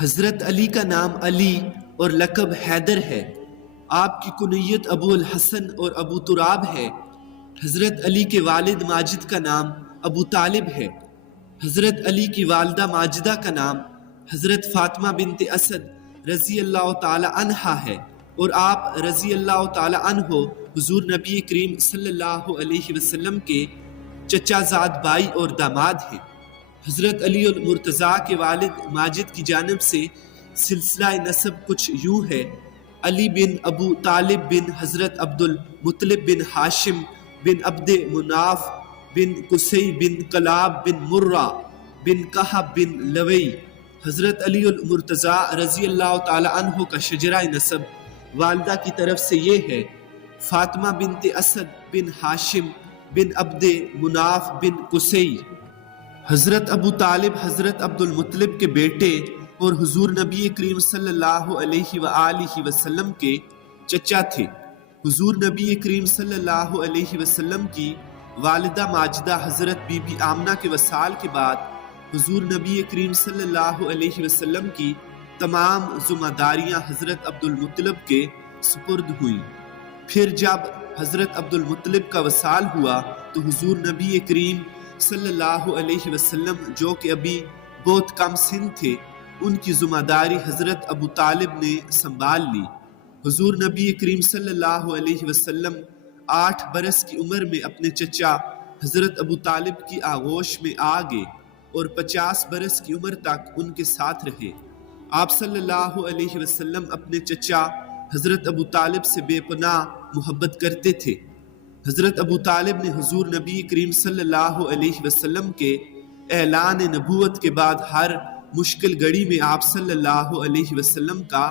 حضرت علی کا نام علی اور لقب حیدر ہے۔ آپ کی کنیت ابو الحسن اور ابو تراب ہے۔ حضرت علی کے والد ماجد کا نام ابو طالب ہے۔ حضرت علی کی والدہ ماجدہ کا نام حضرت فاطمہ بنت اسد رضی اللہ تعالی عنہا ہے، اور آپ رضی اللہ تعالی عنہ حضور نبی کریم صلی اللہ علیہ وسلم کے چچا زاد بھائی اور داماد ہیں۔ حضرت علی المرتضیٰ کے والد ماجد کی جانب سے سلسلہ نسب کچھ یوں ہے: علی بن ابو طالب بن حضرت عبد المطلب بن ہاشم بن عبد مناف بن قصی بن کلاب بن مرہ بن کہب بن لوی۔ حضرت علی المرتضیٰ رضی اللہ تعالی عنہ کا شجرہ نسب والدہ کی طرف سے یہ ہے: فاطمہ بنت اسد بن ہاشم بن عبد مناف بن قصی۔ حضرت ابو طالب حضرت عبد المطلب کے بیٹے اور حضور نبی کریم صلی اللہ علیہ وآلہ وسلم کے چچا تھے۔ حضور نبی کریم صلی اللہ علیہ وسلم کی والدہ ماجدہ حضرت بی بی آمنہ کے وصال کے بعد حضور نبی کریم صلی اللہ علیہ وسلم کی تمام ذمہ داریاں حضرت عبد المطلب کے سپرد ہوئیں۔ پھر جب حضرت عبد المطلب کا وصال ہوا تو حضور نبی کریم صلی اللہ علیہ وسلم جو کہ ابھی بہت کم سن تھے، ان کی ذمہ داری حضرت ابو طالب نے سنبھال لی۔ حضور نبی کریم صلی اللہ علیہ وسلم 8 برس کی عمر میں اپنے چچا حضرت ابو طالب کی آغوش میں آ گئے اور 50 برس کی عمر تک ان کے ساتھ رہے۔ آپ صلی اللہ علیہ وسلم اپنے چچا حضرت ابو طالب سے بے پناہ محبت کرتے تھے۔ حضرت ابو طالب نے حضور نبی کریم صلی اللہ علیہ وسلم کے اعلان نبوت کے بعد ہر مشکل گھڑی میں آپ صلی اللہ علیہ وسلم کا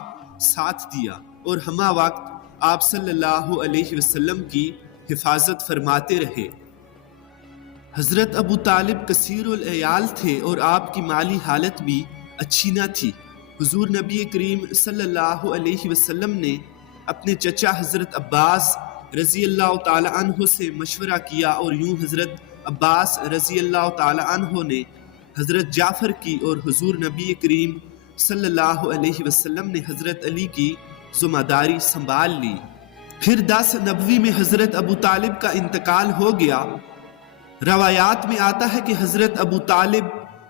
ساتھ دیا اور ہمہ وقت آپ صلی اللہ علیہ وسلم کی حفاظت فرماتے رہے۔ حضرت ابو طالب کثیر العیال تھے اور آپ کی مالی حالت بھی اچھی نہ تھی۔ حضور نبی کریم صلی اللہ علیہ وسلم نے اپنے چچا حضرت عباس رضی اللہ تعالی عنہ سے مشورہ کیا اور یوں حضرت عباس رضی اللہ تعالی عنہ نے حضرت جعفر کی اور حضور نبی کریم صلی اللہ علیہ وسلم نے حضرت علی کی ذمہ داری سنبھال لی۔ پھر 10 نبوی میں حضرت ابو طالب کا انتقال ہو گیا۔ روایات میں آتا ہے کہ حضرت ابو طالب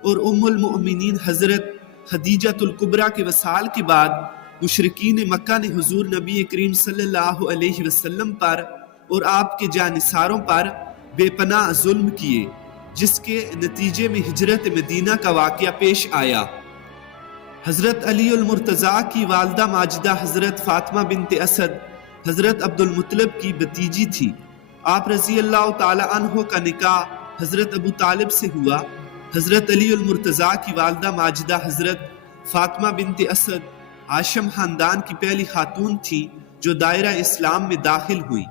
اور ام المؤمنین حضرت خدیجہ الکبریٰ کے وصال کے بعد مشرکین مکہ نے حضور نبی کریم صلی اللہ علیہ وسلم پر اور آپ کے جانثاروں پر بے پناہ ظلم کیے، جس کے نتیجے میں ہجرت مدینہ کا واقعہ پیش آیا۔ حضرت علی المرتضیٰ کی والدہ ماجدہ حضرت فاطمہ بنت اسد حضرت عبد المطلب کی بھتیجی تھی۔ آپ رضی اللہ تعالی عنہ کا نکاح حضرت ابو طالب سے ہوا۔ حضرت علی المرتضیٰ کی والدہ ماجدہ حضرت فاطمہ بنت اسد ہاشم خاندان کی پہلی خاتون تھی جو دائرہ اسلام میں داخل ہوئی۔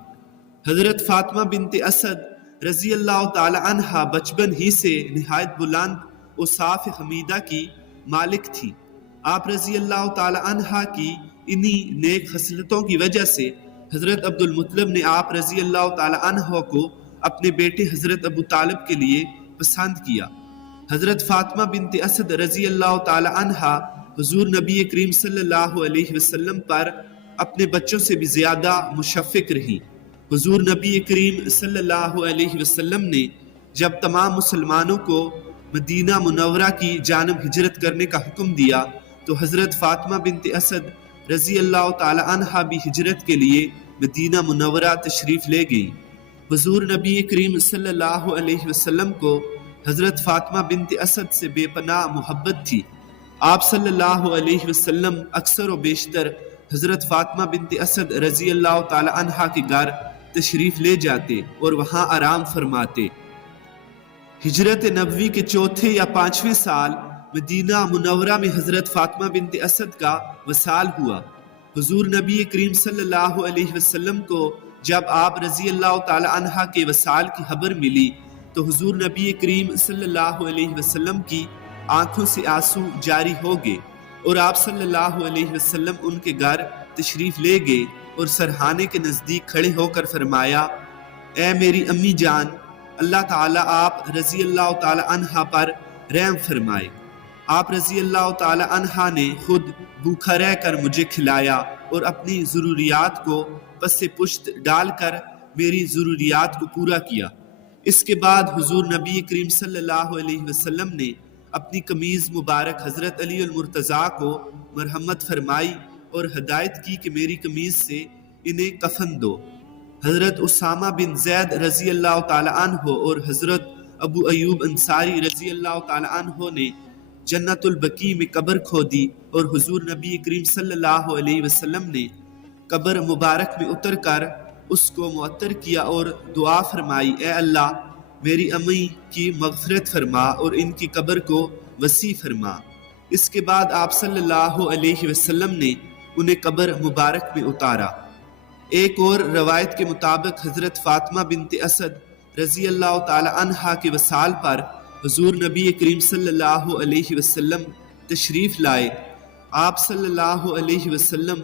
حضرت فاطمہ بنت اسد رضی اللہ تعالی عنہا بچپن ہی سے نہایت بلند و صاف حمیدہ کی مالک تھی۔ آپ رضی اللہ تعالی عنہا کی انہی نیک خصلتوں کی وجہ سے حضرت عبد المطلب نے آپ رضی اللہ تعالی عنہ کو اپنے بیٹے حضرت ابو طالب کے لیے پسند کیا۔ حضرت فاطمہ بنت اسد رضی اللہ تعالی عنہا حضور نبی کریم صلی اللہ علیہ وسلم پر اپنے بچوں سے بھی زیادہ مشفق رہی۔ حضور نبی کریم صلی اللہ علیہ وسلم نے جب تمام مسلمانوں کو مدینہ منورہ کی جانب ہجرت کرنے کا حکم دیا تو حضرت فاطمہ بنت اسد رضی اللہ تعالی عنہا بھی ہجرت کے لیے مدینہ منورہ تشریف لے گئی۔ حضور نبی کریم صلی اللہ علیہ وسلم کو حضرت فاطمہ بنت اسد سے بے پناہ محبت تھی۔ آپ صلی اللہ علیہ وسلم اکثر و بیشتر حضرت فاطمہ بنت اسد رضی اللہ تعالی عنہا کے گھر تشریف لے جاتے اور وہاں آرام فرماتے۔ ہجرت نبوی کے 4 یا 5ویں سال مدینہ منورہ میں حضرت فاطمہ بنت اسد کا وصال ہوا۔ حضور نبی کریم صلی اللہ علیہ وسلم کو جب آپ رضی اللہ تعالی عنہا کے وصال کی خبر ملی تو حضور نبی کریم صلی اللہ علیہ وسلم کی آنکھوں سے آنسو جاری ہو گئے اور آپ صلی اللہ علیہ وسلم ان کے گھر تشریف لے گئے اور سرہانے کے نزدیک کھڑے ہو کر فرمایا: اے میری امی جان، اللہ تعالیٰ آپ رضی اللہ تعالی عنہا پر رحم فرمائے۔ آپ رضی اللہ تعالی عنہ نے خود بھوکا رہ کر مجھے کھلایا اور اپنی ضروریات کو پس پشت ڈال کر میری ضروریات کو پورا کیا۔ اس کے بعد حضور نبی کریم صلی اللہ علیہ وسلم نے اپنی قمیض مبارک حضرت علی المرتضیٰ کو مرحمت فرمائی اور ہدایت کی کہ میری قمیض سے انہیں کفن دو۔ حضرت اسامہ بن زید رضی اللہ تعالی عنہ اور حضرت ابو ایوب انصاری رضی اللہ تعالی عنہ نے جنت البقیع میں قبر کھودی اور حضور نبی کریم صلی اللہ علیہ وسلم نے قبر مبارک میں اتر کر اس کو معطر کیا اور دعا فرمائی، اے اللہ میری امی کی مغفرت فرما اور ان کی قبر کو وسیع فرما۔ اس کے بعد آپ صلی اللہ علیہ وسلم نے انہیں قبر مبارک میں اتارا۔ ایک اور روایت کے مطابق حضرت فاطمہ بنت اسد رضی اللہ تعالی عنہا کے وصال پر حضور نبی کریم صلی اللہ علیہ وسلم تشریف لائے۔ آپ صلی اللہ علیہ وسلم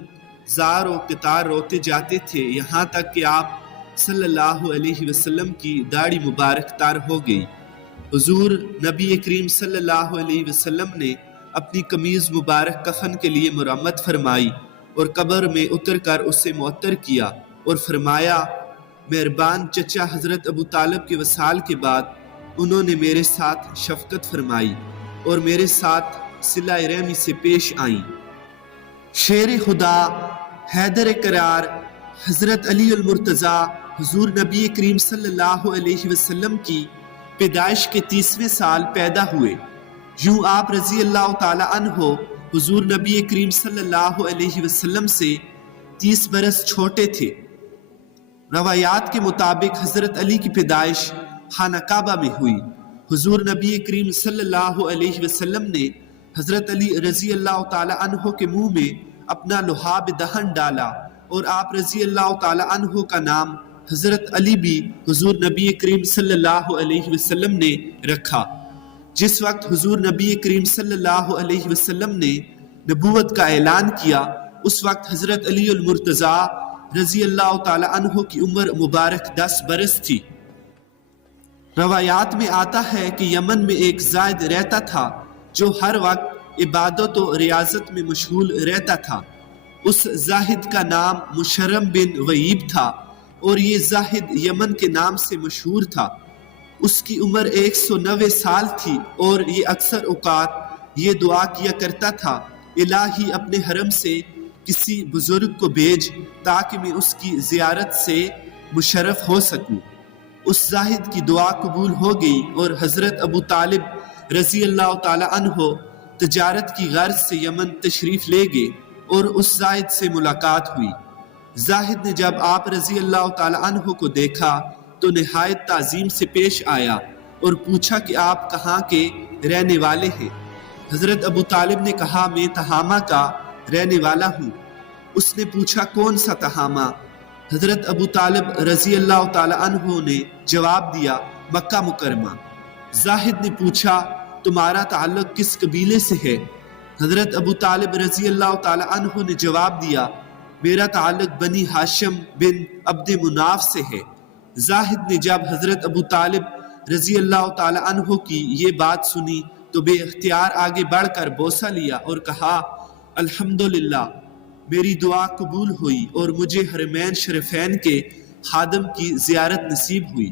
زار و قطار روتے جاتے تھے، یہاں تک کہ آپ صلی اللہ علیہ وسلم کی داڑھی مبارک تار ہو گئی۔ حضور نبی کریم صلی اللہ علیہ وسلم نے اپنی قمیض مبارک کفن کے لیے مرمت فرمائی اور قبر میں اتر کر اسے معطر کیا اور فرمایا، مہربان چچا حضرت ابو طالب کے وصال کے بعد انہوں نے میرے ساتھ شفقت فرمائی اور میرے ساتھ صلہ رحمی سے پیش آئیں۔ شیر خدا حیدر قرار حضرت علی المرتضیٰ حضور نبی کریم صلی اللہ علیہ وسلم کی پیدائش کے 30ویں سال پیدا ہوئے۔ یوں آپ رضی اللہ تعالی عنہ حضور نبی کریم صلی اللہ علیہ وسلم سے 30 برس چھوٹے تھے۔ روایات کے مطابق حضرت علی کی پیدائش خانہ کعبہ میں ہوئی۔ حضور نبی کریم صلی اللہ علیہ وسلم نے حضرت علی رضی اللہ تعالی عنہ کے منہ میں اپنا لعاب دہن ڈالا اور آپ رضی اللہ تعالی عنہ کا نام حضرت علی بھی حضور نبی کریم صلی اللہ علیہ وسلم نے رکھا۔ جس وقت حضور نبی کریم صلی اللہ علیہ وسلم نے نبوت کا اعلان کیا، اس وقت حضرت علی المرتضیٰ رضی اللہ تعالی عنہ کی عمر مبارک 10 برس تھی۔ روایات میں آتا ہے کہ یمن میں ایک زاہد رہتا تھا جو ہر وقت عبادت و ریاضت میں مشغول رہتا تھا۔ اس زاہد کا نام مشرم بن ویب تھا اور یہ زاہد یمن کے نام سے مشہور تھا۔ اس کی عمر 190 سال تھی اور یہ اکثر اوقات یہ دعا کیا کرتا تھا، الہی اپنے حرم سے کسی بزرگ کو بھیج تاکہ میں اس کی زیارت سے مشرف ہو سکوں۔ اس زاہد کی دعا قبول ہو گئی اور حضرت ابو طالب رضی اللہ تعالی عنہ تجارت کی غرض سے یمن تشریف لے گئے اور اس زاہد سے ملاقات ہوئی۔ زاہد نے جب آپ رضی اللہ تعالی عنہ کو دیکھا تو نہایت تعظیم سے پیش آیا اور پوچھا کہ آپ کہاں کے رہنے والے ہیں؟ حضرت ابو طالب نے کہا، میں تہامہ کا رہنے والا ہوں۔ اس نے پوچھا، کون سا تہامہ؟ حضرت ابو طالب رضی اللہ تعالی عنہ نے جواب دیا، مکہ مکرمہ۔ زاہد نے پوچھا، تمہارا تعلق کس قبیلے سے ہے؟ حضرت ابو طالب رضی اللہ تعالی عنہ نے جواب دیا، میرا تعلق بنی ہاشم بن عبد مناف سے ہے۔ زاہد نے جب حضرت ابو طالب رضی اللہ تعالی عنہ کی یہ بات سنی تو بے اختیار آگے بڑھ کر بوسہ لیا اور کہا، الحمدللہ، میری دعا قبول ہوئی اور مجھے حرمین شریفین کے خادم کی زیارت نصیب ہوئی۔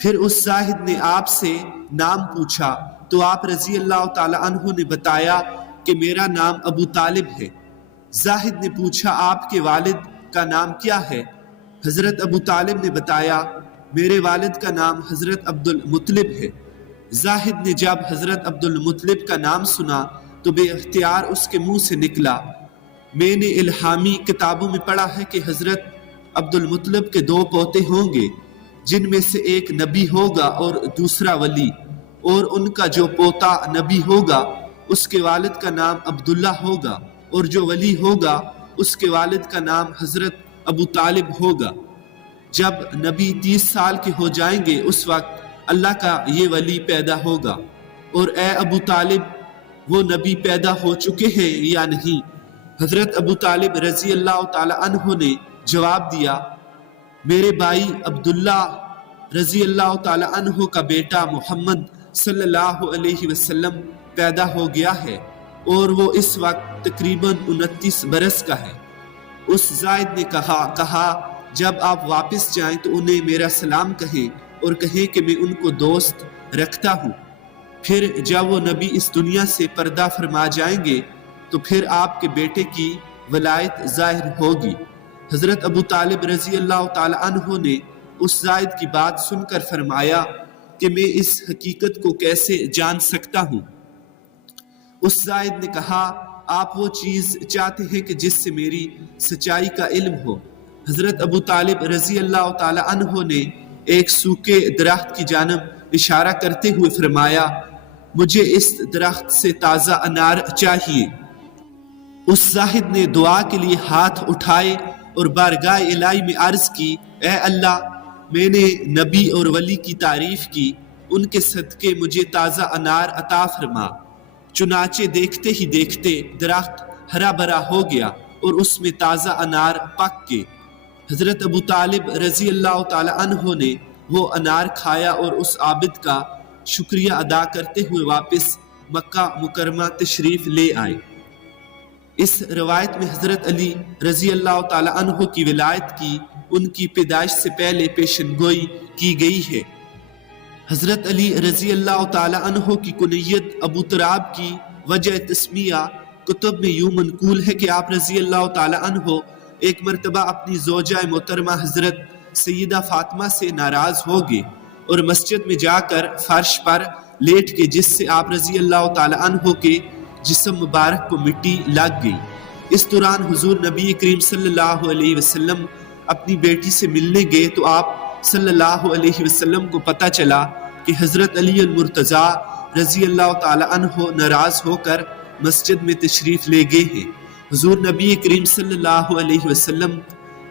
پھر اس زاہد نے آپ سے نام پوچھا تو آپ رضی اللہ تعالی عنہ نے بتایا کہ میرا نام ابو طالب ہے۔ زاہد نے پوچھا، آپ کے والد کا نام کیا ہے؟ حضرت ابو طالب نے بتایا، میرے والد کا نام حضرت عبد المطلب ہے۔ زاہد نے جب حضرت عبد المطلب کا نام سنا تو بے اختیار اس کے منہ سے نکلا، میں نے الہامی کتابوں میں پڑھا ہے کہ حضرت عبد المطلب کے 2 پوتے ہوں گے، جن میں سے ایک نبی ہوگا اور دوسرا ولی، اور ان کا جو پوتا نبی ہوگا اس کے والد کا نام عبداللہ ہوگا، اور جو ولی ہوگا اس کے والد کا نام حضرت ابو طالب ہوگا۔ جب نبی 30 سال کے ہو جائیں گے اس وقت اللہ کا یہ ولی پیدا ہوگا۔ اور اے ابو طالب، وہ نبی پیدا ہو چکے ہیں یا نہیں؟ حضرت ابو طالب رضی اللہ تعالی عنہ نے جواب دیا، میرے بھائی عبداللہ رضی اللہ تعالی عنہ کا بیٹا محمد صلی اللہ علیہ وسلم پیدا ہو گیا ہے اور وہ اس وقت تقریباً 29 برس کا ہے۔ اس زائد نے کہا جب آپ واپس جائیں تو انہیں میرا سلام کہیں اور کہیں کہ میں ان کو دوست رکھتا ہوں۔ پھر جب وہ نبی اس دنیا سے پردہ فرما جائیں گے تو پھر آپ کے بیٹے کی ولایت ظاہر ہوگی۔ حضرت ابو طالب رضی اللہ تعالی عنہ نے اس زائد کی بات سن کر فرمایا کہ میں اس حقیقت کو کیسے جان سکتا ہوں؟ اس زائد نے کہا آپ وہ چیز چاہتے ہیں کہ جس سے میری سچائی کا علم ہو۔ حضرت ابو طالب رضی اللہ تعالی عنہ نے ایک سوکھے درخت کی جانب اشارہ کرتے ہوئے فرمایا مجھے اس درخت سے تازہ انار چاہیے۔ اس زاہد نے دعا کے لیے ہاتھ اٹھائے اور بارگاہ الہی میں عرض کی اے اللہ میں نے نبی اور ولی کی تعریف کی، ان کے صدقے مجھے تازہ انار عطا فرما۔ چنانچہ دیکھتے ہی دیکھتے درخت ہرا بھرا ہو گیا اور اس میں تازہ انار پک گئے۔ حضرت ابو طالب رضی اللہ تعالی عنہ نے وہ انار کھایا اور اس عابد کا شکریہ ادا کرتے ہوئے واپس مکہ مکرمہ تشریف لے آئے۔ اس روایت میں حضرت علی رضی اللہ تعالی عنہ کی ولایت کی ان کی پیدائش سے پہلے پیشن گوئی کی گئی ہے۔ حضرت علی رضی اللہ تعالی عنہ کی کنیت ابو تراب کی وجہ تسمیہ کتب میں یوں منقول ہے کہ آپ رضی اللہ تعالی عنہ ایک مرتبہ اپنی زوجہ محترمہ حضرت سیدہ فاطمہ سے ناراض ہو گئے اور مسجد میں جا کر فرش پر لیٹ کے جس سے آپ رضی اللہ تعالی عنہ کے جسم مبارک کو مٹی لگ گئی۔ اس دوران حضور نبی کریم صلی اللہ علیہ وسلم اپنی بیٹی سے ملنے گئے تو آپ صلی اللہ علیہ وسلم کو پتہ چلا کہ حضرت علی المرتضیٰ رضی اللہ تعالی عنہ ناراض ہو کر مسجد میں تشریف لے گئے ہیں۔ حضور نبی کریم صلی اللہ علیہ وسلم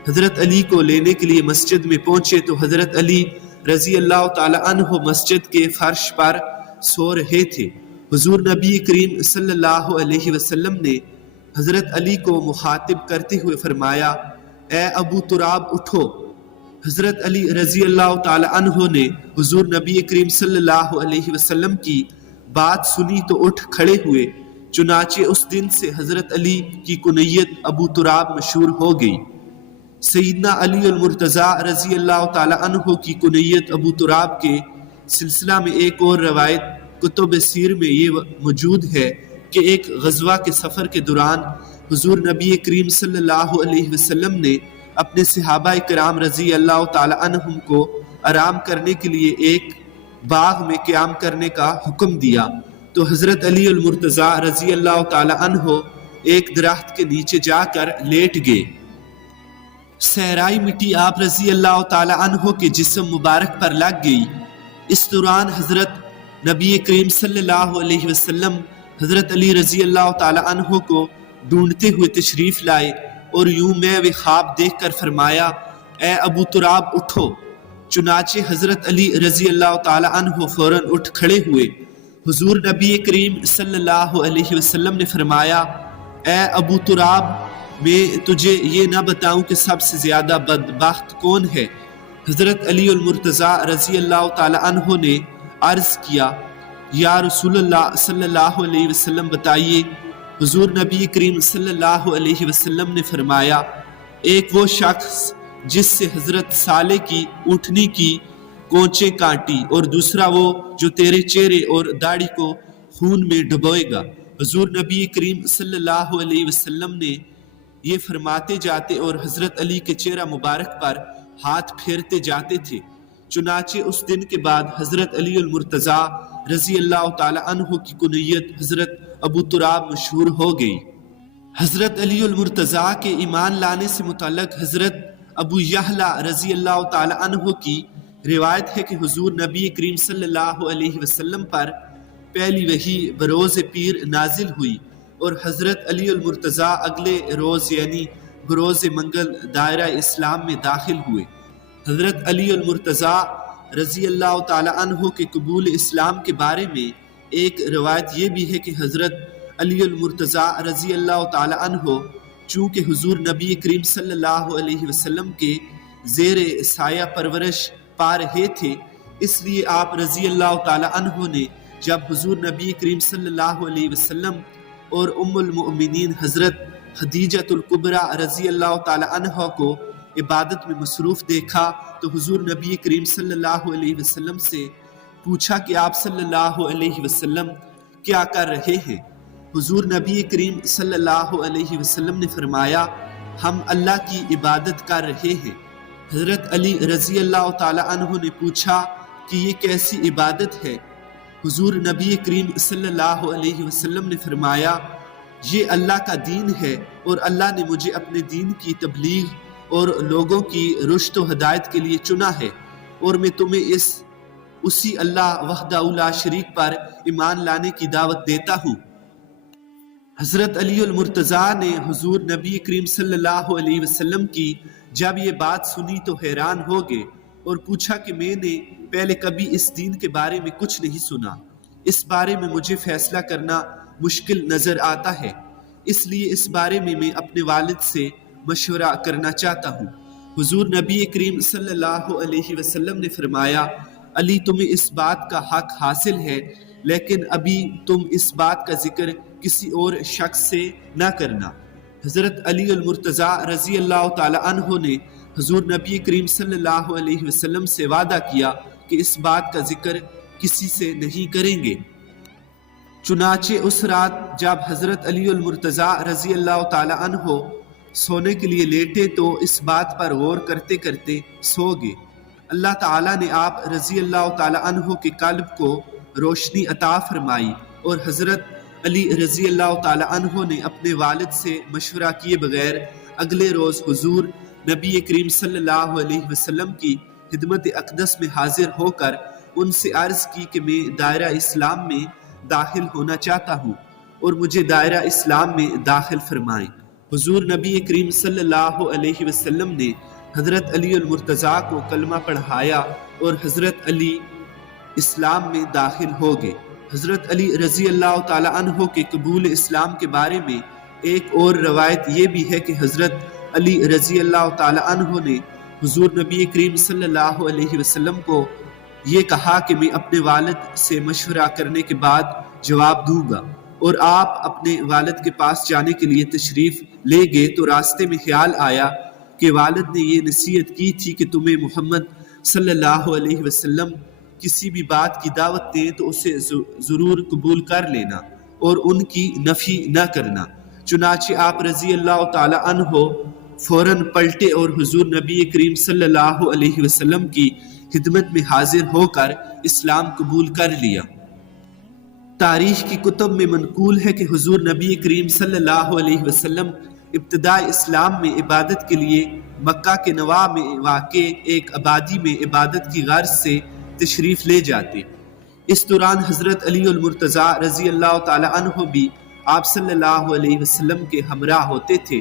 حضرت علی کو لینے کے لیے مسجد میں پہنچے تو حضرت علی رضی اللہ تعالی عنہ مسجد کے فرش پر سو رہے تھے۔ حضور نبی کریم صلی اللہ علیہ وسلم نے حضرت علی کو مخاطب کرتے ہوئے فرمایا اے ابو تراب اٹھو۔ حضرت علی رضی اللہ تعالی عنہ نے حضور نبی کریم صلی اللہ علیہ وسلم کی بات سنی تو اٹھ کھڑے ہوئے۔ چنانچہ اس دن سے حضرت علی کی کنیت ابو تراب مشہور ہو گئی۔ سیدنا علی المرتضیٰ رضی اللہ تعالی عنہ کی کنیت ابو تراب کے سلسلہ میں ایک اور روایت کتب سیر میں یہ موجود ہے کہ ایک غزوہ کے سفر کے دوران حضور نبی کریم صلی اللہ علیہ وسلم نے اپنے صحابہ کرام رضی اللہ تعالی عنہم کو آرام کرنے کے لیے ایک باغ میں قیام کرنے کا حکم دیا تو حضرت علی المرتضیٰ رضی اللہ تعالی عنہ ایک درخت کے نیچے جا کر لیٹ گئے۔ صحرائی مٹی آپ رضی اللہ تعالی عنہ کے جسم مبارک پر لگ گئی۔ اس دوران حضرت نبی کریم صلی اللہ علیہ وسلم حضرت علی رضی اللہ تعالی عنہ کو ڈھونڈتے ہوئے تشریف لائے اور یوں میں وہ خواب دیکھ کر فرمایا اے ابو تراب اٹھو۔ چنانچہ حضرت علی رضی اللہ تعالی عنہ فوراً اٹھ کھڑے ہوئے۔ حضور نبی کریم صلی اللہ علیہ وسلم نے فرمایا اے ابو تراب میں تجھے یہ نہ بتاؤں کہ سب سے زیادہ بدبخت کون ہے؟ حضرت علی المرتضیٰ رضی اللہ تعالی عنہ نے عرض کیا یا رسول اللہ صلی اللہ علیہ وسلم بتائیے۔ حضور نبی کریم صلی اللہ علیہ وسلم نے فرمایا ایک وہ شخص جس سے حضرت صالح کی اونٹنی کی کونچیں کاٹی اور دوسرا وہ جو تیرے چہرے اور داڑھی کو خون میں ڈبوئے گا۔ حضور نبی کریم صلی اللہ علیہ وسلم نے یہ فرماتے جاتے اور حضرت علی کے چہرہ مبارک پر ہاتھ پھیرتے جاتے تھے۔ چنانچہ اس دن کے بعد حضرت علی المرتضیٰ رضی اللہ تعالی عنہ کی کنیت حضرت ابو تراب مشہور ہو گئی۔ حضرت علی المرتضیٰ کے ایمان لانے سے متعلق حضرت ابو یحییٰ رضی اللہ تعالی عنہ کی روایت ہے کہ حضور نبی کریم صلی اللہ علیہ وسلم پر پہلی وحی بروز پیر نازل ہوئی اور حضرت علی المرتضیٰ اگلے روز یعنی بروز منگل دائرہ اسلام میں داخل ہوئے۔ حضرت علی المرتضیٰ رضی اللہ تعالی عنہ کے قبول اسلام کے بارے میں ایک روایت یہ بھی ہے کہ حضرت علی المرتضیٰ رضی اللہ تعالی عنہ چونکہ حضور نبی کریم صلی اللہ علیہ وسلم کے زیر سایہ پرورش پا رہے تھے اس لیے آپ رضی اللہ تعالی عنہ نے جب حضور نبی کریم صلی اللہ علیہ وسلم اور ام المؤمنین حضرت خدیجۃ الکبریٰ رضی اللہ تعالی عنہ کو عبادت میں مصروف دیکھا تو حضور نبی کریم صلی اللہ علیہ وسلم سے پوچھا کہ آپ صلی اللہ علیہ وسلم کیا کر رہے ہیں؟ حضور نبی کریم صلی اللہ علیہ وسلم نے فرمایا ہم اللہ کی عبادت کر رہے ہیں۔ حضرت علی رضی اللہ تعالی عنہ نے پوچھا کہ یہ کیسی عبادت ہے؟ حضور نبی کریم صلی اللہ علیہ وسلم نے فرمایا یہ اللہ کا دین ہے اور اللہ نے مجھے اپنے دین کی تبلیغ اور لوگوں کی رشد و ہدایت کے لیے چنا ہے، اور میں تمہیں اسی اللہ وحدہ لا شریک پر ایمان لانے کی دعوت دیتا ہوں۔ حضرت علی المرتضیٰ نے حضور نبی کریم صلی اللہ علیہ وسلم کی جب یہ بات سنی تو حیران ہو گئے اور پوچھا کہ میں نے پہلے کبھی اس دین کے بارے میں کچھ نہیں سنا، اس بارے میں مجھے فیصلہ کرنا مشکل نظر آتا ہے، اس لیے اس بارے میں اپنے والد سے مشورہ کرنا چاہتا ہوں۔ حضور نبی کریم صلی اللہ علیہ وسلم نے فرمایا علی تمہیں اس بات کا حق حاصل ہے، لیکن ابھی تم اس بات کا ذکر کسی اور شخص سے نہ کرنا۔ حضرت علی المرتضیٰ رضی اللہ تعالی عنہ نے حضور نبی کریم صلی اللہ علیہ وسلم سے وعدہ کیا کہ اس بات کا ذکر کسی سے نہیں کریں گے۔ چنانچہ اس رات جب حضرت علی المرتضیٰ رضی اللہ تعالی عنہ سونے کے لیے لیٹے تو اس بات پر غور کرتے کرتے سو گئے۔ اللہ تعالیٰ نے آپ رضی اللہ تعالی عنہ کے قلب کو روشنی عطا فرمائی اور حضرت علی رضی اللہ تعالی عنہ نے اپنے والد سے مشورہ کیے بغیر اگلے روز حضور نبی کریم صلی اللہ علیہ وسلم کی خدمت اقدس میں حاضر ہو کر ان سے عرض کی کہ میں دائرہ اسلام میں داخل ہونا چاہتا ہوں اور مجھے دائرہ اسلام میں داخل فرمائیں۔ حضور نبی کریم صلی اللہ علیہ وسلم نے حضرت علی المرتضیٰ کو کلمہ پڑھایا اور حضرت علی اسلام میں داخل ہو گئے۔ حضرت علی رضی اللہ تعالی عنہ کے قبول اسلام کے بارے میں ایک اور روایت یہ بھی ہے کہ حضرت علی رضی اللہ تعالی عنہ نے حضور نبی کریم صلی اللہ علیہ وسلم کو یہ کہا کہ میں اپنے والد سے مشورہ کرنے کے بعد جواب دوں گا، اور آپ اپنے والد کے پاس جانے کے لیے تشریف لے گئے تو راستے میں خیال آیا کہ والد نے یہ نصیحت کی تھی کہ تمہیں محمد صلی اللہ علیہ وسلم کسی بھی بات کی دعوت دیں تو اسے ضرور قبول کر لینا اور ان کی نفی نہ کرنا۔ چنانچہ آپ رضی اللہ تعالی عنہ فوراً پلٹے اور حضور نبی کریم صلی اللہ علیہ وسلم کی خدمت میں حاضر ہو کر اسلام قبول کر لیا۔ تاریخ کی کتب میں منقول ہے کہ حضور نبی کریم صلی اللہ علیہ وسلم ابتداء اسلام میں عبادت کے لیے مکہ کے نواح میں واقع ایک آبادی میں عبادت کی غرض سے تشریف لے جاتے۔ اس دوران حضرت علی المرتضیٰ رضی اللہ تعالی عنہ بھی آپ صلی اللہ علیہ وسلم کے ہمراہ ہوتے تھے۔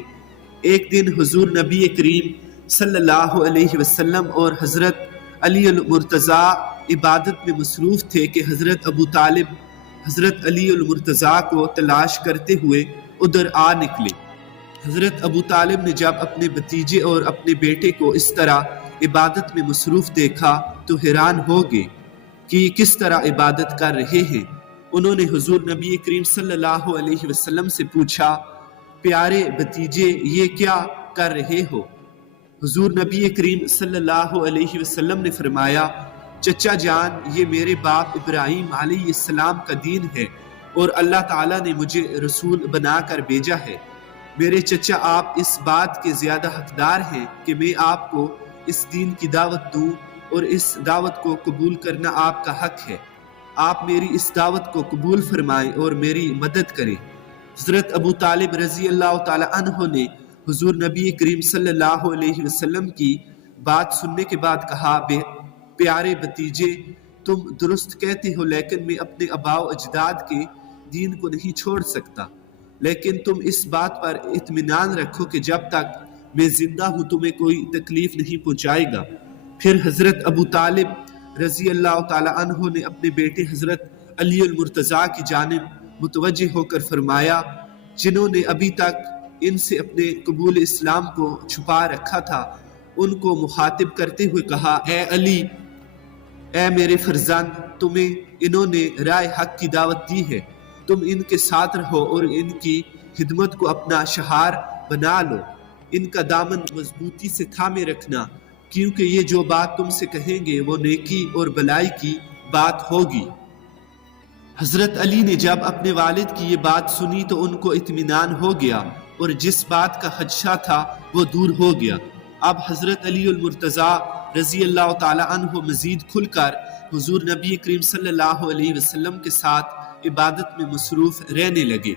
ایک دن حضور نبی کریم صلی اللہ علیہ وسلم اور حضرت علی المرتضیٰ عبادت میں مصروف تھے کہ حضرت ابو طالب حضرت علی المرتضیٰ کو تلاش کرتے ہوئے ادھر آ نکلے۔ حضرت ابو طالب نے جب اپنے بھتیجے اور اپنے بیٹے کو اس طرح عبادت میں مصروف دیکھا تو حیران ہو گئے کہ یہ کس طرح عبادت کر رہے ہیں۔ انہوں نے حضور نبی کریم صلی اللہ علیہ وسلم سے پوچھا پیارے بھتیجے یہ کیا کر رہے ہو؟ حضور نبی کریم صلی اللہ علیہ وسلم نے فرمایا چچا جان یہ میرے باپ ابراہیم علیہ السلام کا دین ہے اور اللہ تعالیٰ نے مجھے رسول بنا کر بھیجا ہے۔ میرے چچا آپ اس بات کے زیادہ حقدار ہیں کہ میں آپ کو اس دین کی دعوت دوں اور اس دعوت کو قبول کرنا آپ کا حق ہے۔ آپ میری اس دعوت کو قبول فرمائیں اور میری مدد کریں۔ حضرت ابو طالب رضی اللہ تعالی عنہ نے حضور نبی کریم صلی اللہ علیہ وسلم کی بات سننے کے بعد کہا پیارے بھتیجے تم درست کہتے ہو، لیکن میں اپنے آباء و اجداد کے دین کو نہیں چھوڑ سکتا، لیکن تم اس بات پر اطمینان رکھو کہ جب تک میں زندہ ہوں تمہیں کوئی تکلیف نہیں پہنچائے گا۔ پھر حضرت ابو طالب رضی اللہ تعالی عنہ نے اپنے بیٹے حضرت علی المرتضیٰ کی جانب متوجہ ہو کر فرمایا جنہوں نے ابھی تک ان سے اپنے قبول اسلام کو چھپا رکھا تھا، ان کو مخاطب کرتے ہوئے کہا اے علی اے میرے فرزند، تمہیں انہوں نے رائے حق کی دعوت دی ہے، تم ان کے ساتھ رہو اور ان کی خدمت کو اپنا شعار بنا لو، ان کا دامن مضبوطی سے تھامے رکھنا، کیونکہ یہ جو بات تم سے کہیں گے وہ نیکی اور بلائی کی بات ہوگی۔ حضرت علی نے جب اپنے والد کی یہ بات سنی تو ان کو اطمینان ہو گیا اور جس بات کا خدشہ تھا وہ دور ہو گیا۔ اب حضرت علی المرتضیٰ رضی اللہ تعالی عنہ مزید کھل کر حضور نبی کریم صلی اللہ علیہ وسلم کے ساتھ عبادت میں مصروف رہنے لگے۔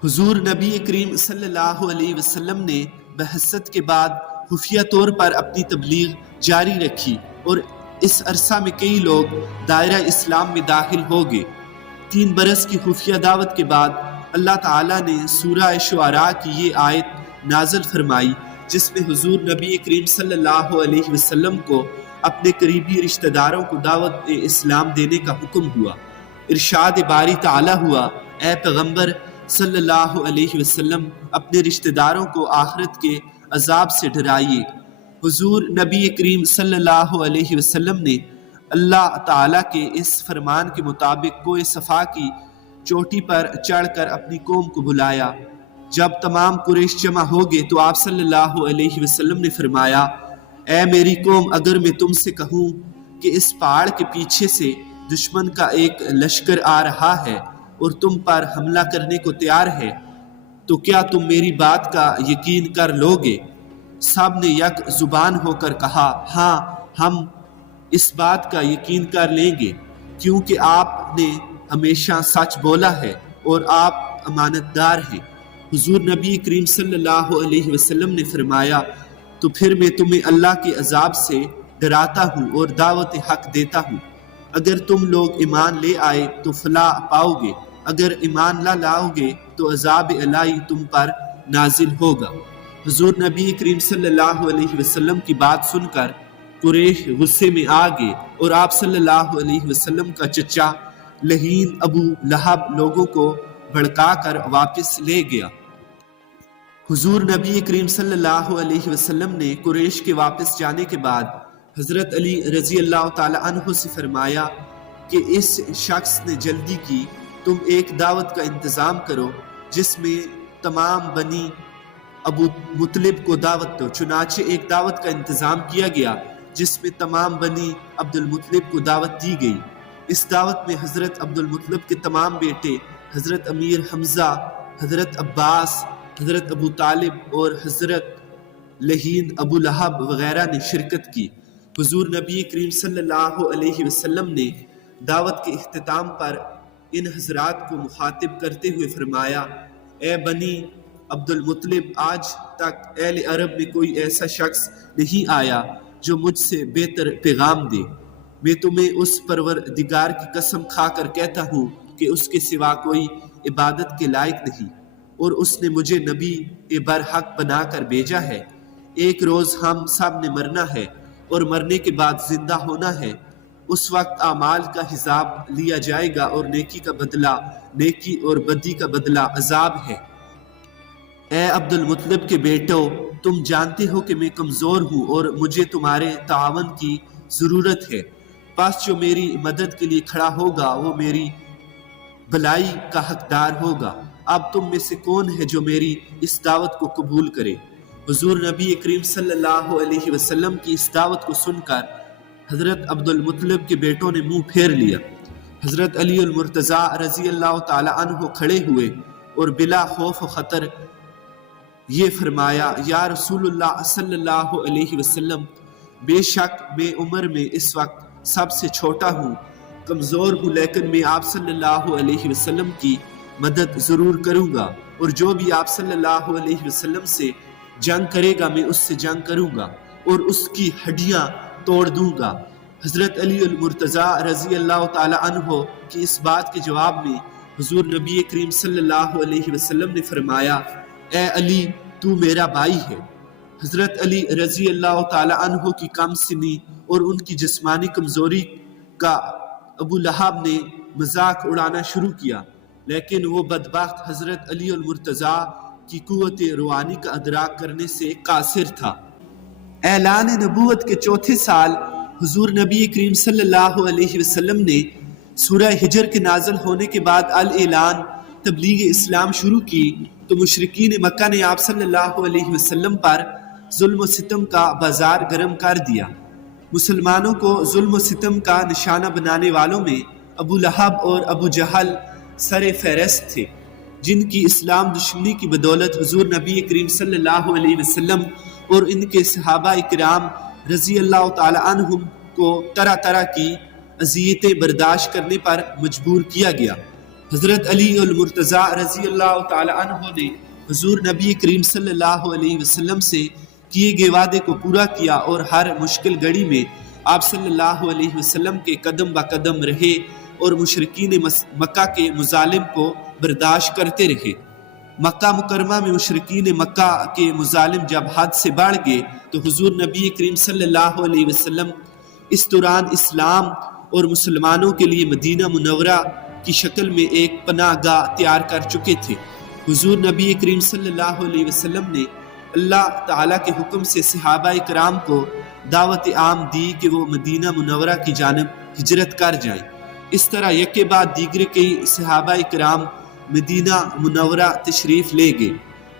حضور نبی کریم صلی اللہ علیہ وسلم نے بعثت کے بعد خفیہ طور پر اپنی تبلیغ جاری رکھی اور اس عرصہ میں کئی لوگ دائرہ اسلام میں داخل ہو گئے۔ 3 برس کی خفیہ دعوت کے بعد اللہ تعالیٰ نے سورہ شعراء کی یہ آیت نازل فرمائی جس میں حضور نبی کریم صلی اللہ علیہ وسلم کو اپنے قریبی رشتہ داروں کو دعوت اسلام دینے کا حکم ہوا۔ ارشاد باری تعالیٰ ہوا، اے پیغمبر صلی اللہ علیہ وسلم اپنے رشتہ داروں کو آخرت کے عذاب سے ڈرائیے۔ حضور نبی کریم صلی اللہ علیہ وسلم نے اللہ تعالیٰ کے اس فرمان کے مطابق کوہ صفا کی چوٹی پر چڑھ کر اپنی قوم کو بلایا۔ جب تمام قریش جمع ہو گئے تو آپ صلی اللہ علیہ وسلم نے فرمایا، اے میری قوم، اگر میں تم سے کہوں کہ اس پہاڑ کے پیچھے سے دشمن کا ایک لشکر آ رہا ہے اور تم پر حملہ کرنے کو تیار ہے تو کیا تم میری بات کا یقین کر لو گے؟ سب نے یک زبان ہو کر کہا، ہاں ہم اس بات کا یقین کر لیں گے، کیونکہ آپ نے ہمیشہ سچ بولا ہے اور آپ امانت دار ہیں۔ حضور نبی کریم صلی اللہ علیہ وسلم نے فرمایا، تو پھر میں تمہیں اللہ کے عذاب سے ڈراتا ہوں اور دعوت حق دیتا ہوں۔ اگر تم لوگ ایمان لے آئے تو فلاح پاؤ گے، اگر ایمان نہ لاؤ گے تو عذاب الہی تم پر نازل ہوگا۔ حضور نبی کریم صلی اللہ علیہ وسلم کی بات سن کر قریش غصے میں آ گئے اور آپ صلی اللہ علیہ وسلم کا چچا لعین ابو لہب لوگوں کو بھڑکا کر واپس لے گیا۔ حضور نبی کریم صلی اللہ علیہ وسلم نے قریش کے واپس جانے کے بعد حضرت علی رضی اللہ تعالی عنہ سے فرمایا کہ اس شخص نے جلدی کی، تم ایک دعوت کا انتظام کرو جس میں تمام بنی ابو مطلب کو دعوت دو۔ چنانچہ ایک دعوت کا انتظام کیا گیا جس میں تمام بنی عبد المطلب کو دعوت دی گئی۔ اس دعوت میں حضرت عبد المطلب کے تمام بیٹے، حضرت امیر حمزہ، حضرت عباس، حضرت ابو طالب اور حضرت لعین ابو لہب وغیرہ نے شرکت کی۔ حضور نبی کریم صلی اللہ علیہ وسلم نے دعوت کے اختتام پر ان حضرات کو مخاطب کرتے ہوئے فرمایا، اے بنی عبد المطلب، آج تک اہل عرب میں کوئی ایسا شخص نہیں آیا جو مجھ سے بہتر پیغام دے۔ میں تمہیں اس پروردگار کی قسم کھا کر کہتا ہوں کہ اس کے سوا کوئی عبادت کے لائق نہیں، اور اس نے مجھے نبی برحق بنا کر بھیجا ہے۔ ایک روز ہم سب نے مرنا ہے اور مرنے کے بعد زندہ ہونا ہے۔ اس وقت اعمال کا حساب لیا جائے گا اور نیکی کا بدلہ نیکی اور بدی کا بدلہ عذاب ہے۔ اے عبد المطلب کے بیٹو، تم جانتے ہو کہ میں کمزور ہوں اور مجھے تمہارے تعاون کی ضرورت ہے، پس جو میری مدد کے لیے کھڑا ہوگا وہ میری بھلائی کا حقدار ہوگا۔ اب تم میں سے کون ہے جو میری اس دعوت کو قبول کرے؟ حضور نبی کریم صلی اللہ علیہ وسلم کی اس دعوت کو سن کر حضرت عبد المطلب کے بیٹوں نے منہ پھیر لیا۔ حضرت علی المرتضیٰ رضی اللہ تعالی عنہ کھڑے ہوئے اور بلا خوف و خطر یہ فرمایا، یا رسول اللہ صلی اللہ علیہ وسلم، بے شک میں عمر میں اس وقت سب سے چھوٹا ہوں، کمزور ہوں، لیکن میں آپ صلی اللہ علیہ وسلم کی مدد ضرور کروں گا، اور جو بھی آپ صلی اللہ علیہ وسلم سے جنگ کرے گا میں اس سے جنگ کروں گا اور اس کی ہڈیاں توڑ دوں گا۔ حضرت علی المرتضیٰ رضی اللہ تعالی عنہ کی اس بات کے جواب میں حضور نبی کریم صلی اللہ علیہ وسلم نے فرمایا، اے علی، تو میرا بھائی ہے۔ حضرت علی رضی اللہ تعالی عنہ کی کم سنی اور ان کی جسمانی کمزوری کا ابو لہب نے مذاق اڑانا شروع کیا، لیکن وہ بدبخت حضرت علی المرتضیٰ کی قوت روحانی کا ادراک کرنے سے قاصر تھا۔ اعلان نبوت کے چوتھے سال حضور نبی کریم صلی اللہ علیہ وسلم نے سورہ ہجر کے نازل ہونے کے بعد الاعلان تبلیغ اسلام شروع کی تو مشرکین مکہ نے آپ صلی اللہ علیہ وسلم پر ظلم و ستم کا بازار گرم کر دیا۔ مسلمانوں کو ظلم و ستم کا نشانہ بنانے والوں میں ابو لہب اور ابو جہل سر فہرست تھے، جن کی اسلام دشمنی کی بدولت حضور نبی کریم صلی اللہ علیہ وسلم اور ان کے صحابہ کرام رضی اللہ تعالی عنہم کو طرح طرح کی اذیتیں برداشت کرنے پر مجبور کیا گیا۔ حضرت علی المرتضیٰ رضی اللہ تعالی عنہ نے حضور نبی کریم صلی اللہ علیہ وسلم سے کیے گئے وعدے کو پورا کیا اور ہر مشکل گھڑی میں آپ صلی اللہ علیہ وسلم کے قدم با قدم رہے اور مشرکین مکہ کے مظالم کو برداشت کرتے رہے۔ مکہ مکرمہ میں مشرکین مکہ کے مظالم جب حد سے بڑھ گئے تو حضور نبی کریم صلی اللہ علیہ وسلم اس دوران اسلام اور مسلمانوں کے لیے مدینہ منورہ کی شکل میں ایک پناہ گاہ تیار کر چکے تھے۔ حضور نبی کریم صلی اللہ علیہ وسلم نے اللہ تعالیٰ کے حکم سے صحابہ کرام کو دعوت عام دی کہ وہ مدینہ منورہ کی جانب ہجرت کر جائیں۔ اس طرح یکے بعد دیگر کئی صحابہ کرام مدینہ منورہ تشریف لے گئے۔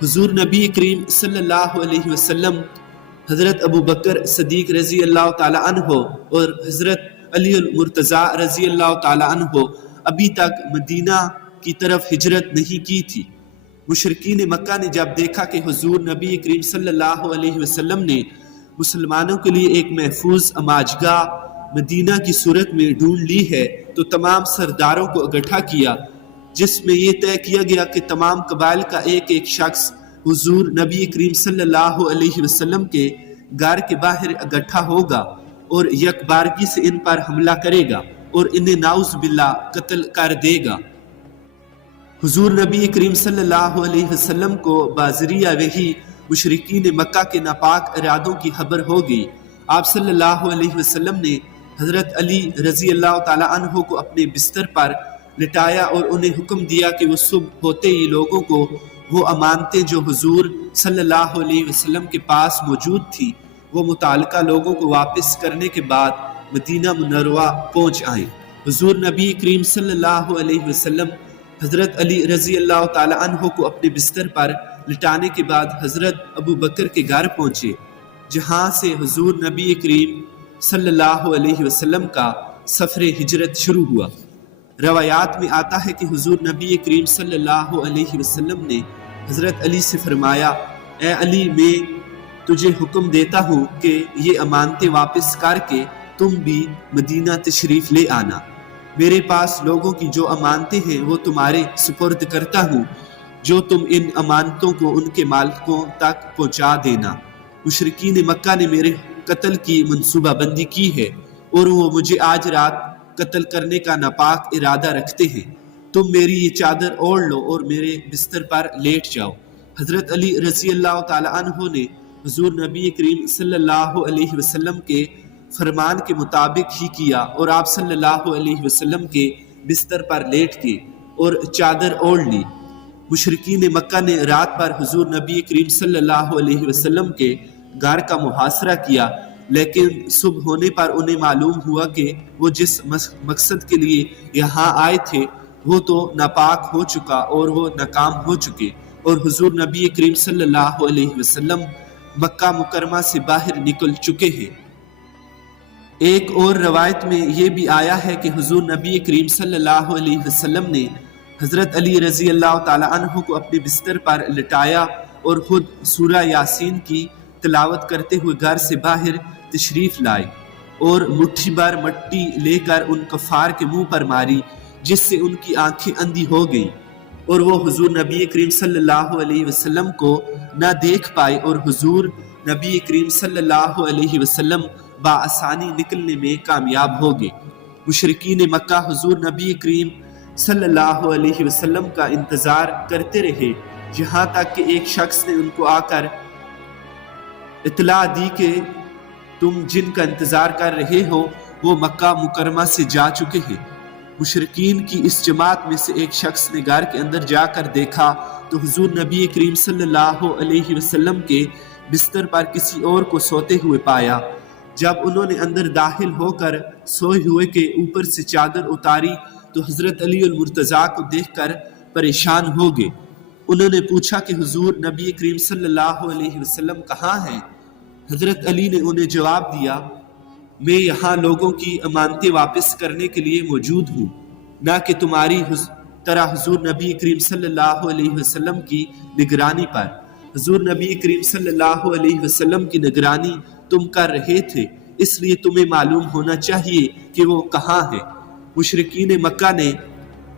حضور نبی کریم صلی اللہ علیہ وسلم، حضرت ابو بکر صدیق رضی اللہ تعالی عنہ اور حضرت علی المرتضیٰ رضی اللہ تعالی عنہ ابھی تک مدینہ کی طرف ہجرت نہیں کی تھی۔ مشرکین مکہ نے جب دیکھا کہ حضور نبی کریم صلی اللہ علیہ وسلم نے مسلمانوں کے لیے ایک محفوظ اماجگاہ مدینہ کی صورت میں ڈھونڈ لی ہے تو تمام سرداروں کو اکٹھا کیا، جس میں یہ طے کیا گیا کہ تمام قبائل کا ایک ایک شخص حضور نبی کریم صلی اللہ علیہ وسلم کے گھر کے باہر اکٹھا ہوگا اور یک بارگی سے ان پر حملہ کرے گا اور انہیں نعوذ باللہ قتل کر دے گا۔ حضور نبی کریم صلی اللہ علیہ وسلم کو بازریہ وحی مشرکین مکہ کے ناپاک ارادوں کی خبر ہو گئی۔ آپ صلی اللہ علیہ وسلم نے حضرت علی رضی اللہ تعالی عنہ کو اپنے بستر پر لٹایا اور انہیں حکم دیا کہ وہ صبح ہوتے ہی لوگوں کو وہ امانتیں جو حضور صلی اللہ علیہ وسلم کے پاس موجود تھی وہ متعلقہ لوگوں کو واپس کرنے کے بعد مدینہ منورہ پہنچ آئیں۔ حضور نبی کریم صلی اللہ علیہ وسلم حضرت علی رضی اللہ تعالی عنہ کو اپنے بستر پر لٹانے کے بعد حضرت ابو بکر کے گھر پہنچے، جہاں سے حضور نبی کریم صلی اللہ علیہ وسلم کا سفر ہجرت شروع ہوا۔ روایات میں آتا ہے کہ حضور نبی کریم صلی اللہ علیہ وسلم نے حضرت علی سے فرمایا، اے علی، میں تجھے حکم دیتا ہوں کہ یہ امانتیں واپس کر کے تم بھی مدینہ تشریف لے آنا۔ میرے پاس لوگوں کی جو امانتیں ہیں وہ تمہارے سپرد کرتا ہوں، جو تم ان امانتوں کو ان کے مالکوں تک پہنچا دینا۔ مشرکین مکہ نے میرے قتل کی منصوبہ بندی کی ہے اور وہ مجھے آج رات قتل کرنے کا ناپاک ارادہ رکھتے ہیں۔ تم میری یہ چادر اوڑھ لو اور میرے بستر پر لیٹ جاؤ۔ حضرت علی رضی اللہ تعالی عنہ نے حضور نبی کریم صلی اللہ علیہ وسلم کے فرمان کے مطابق ہی کیا اور آپ صلی اللہ علیہ وسلم کے بستر پر لیٹ گئے اور چادر اوڑھ لی۔ مشرکین مکہ نے رات پر حضور نبی کریم صلی اللہ علیہ وسلم کے گھر کا محاصرہ کیا، لیکن صبح ہونے پر انہیں معلوم ہوا کہ وہ جس مقصد کے لیے یہاں آئے تھے وہ تو ناپاک ہو چکا اور وہ ناکام ہو چکے، اور حضور نبی کریم صلی اللہ علیہ وسلم مکہ مکرمہ سے باہر نکل چکے ہیں۔ ایک اور روایت میں یہ بھی آیا ہے کہ حضور نبی کریم صلی اللہ علیہ وسلم نے حضرت علی رضی اللہ تعالی عنہ کو اپنے بستر پر لٹایا اور خود سورہ یاسین کی تلاوت کرتے ہوئے گھر سے باہر تشریف لائے اور مٹھی بھر مٹی لے کر ان کفار کے منہ پر ماری، جس سے ان کی آنکھیں اندھی ہو گئیں اور وہ حضور نبی کریم صلی اللہ علیہ وسلم کو نہ دیکھ پائے، اور حضور نبی کریم صلی اللہ علیہ وسلم بآسانی نکلنے میں کامیاب ہو گئے۔ مشرکین مکہ حضور نبی کریم صلی اللہ علیہ وسلم کا انتظار کرتے رہے، یہاں تک کہ ایک شخص نے ان کو آ کر اطلاع دی کہ تم جن کا انتظار کر رہے ہو وہ مکہ مکرمہ سے جا چکے ہیں۔ مشرکین کی اس جماعت میں سے ایک شخص نے غار کے اندر جا کر دیکھا تو حضور نبی کریم صلی اللہ علیہ وسلم کے بستر پر کسی اور کو سوتے ہوئے پایا۔ جب انہوں نے اندر داخل ہو کر سوئے ہوئے کے اوپر سے چادر اتاری تو حضرت علی المرتضیٰ کو دیکھ کر پریشان ہو گئے۔ انہوں نے پوچھا کہ حضور نبی کریم صلی اللہ علیہ وسلم کہاں ہیں؟ حضرت علی نے انہیں جواب دیا، میں یہاں لوگوں کی امانتیں واپس کرنے کے لیے موجود ہوں، نہ کہ تمہاری طرح حضور نبی کریم صلی اللہ علیہ وسلم کی نگرانی پر۔ حضور نبی کریم صلی اللہ علیہ وسلم کی نگرانی تم کر رہے تھے، اس لیے تمہیں معلوم ہونا چاہیے کہ وہ کہاں ہے۔ مشرکین مکہ نے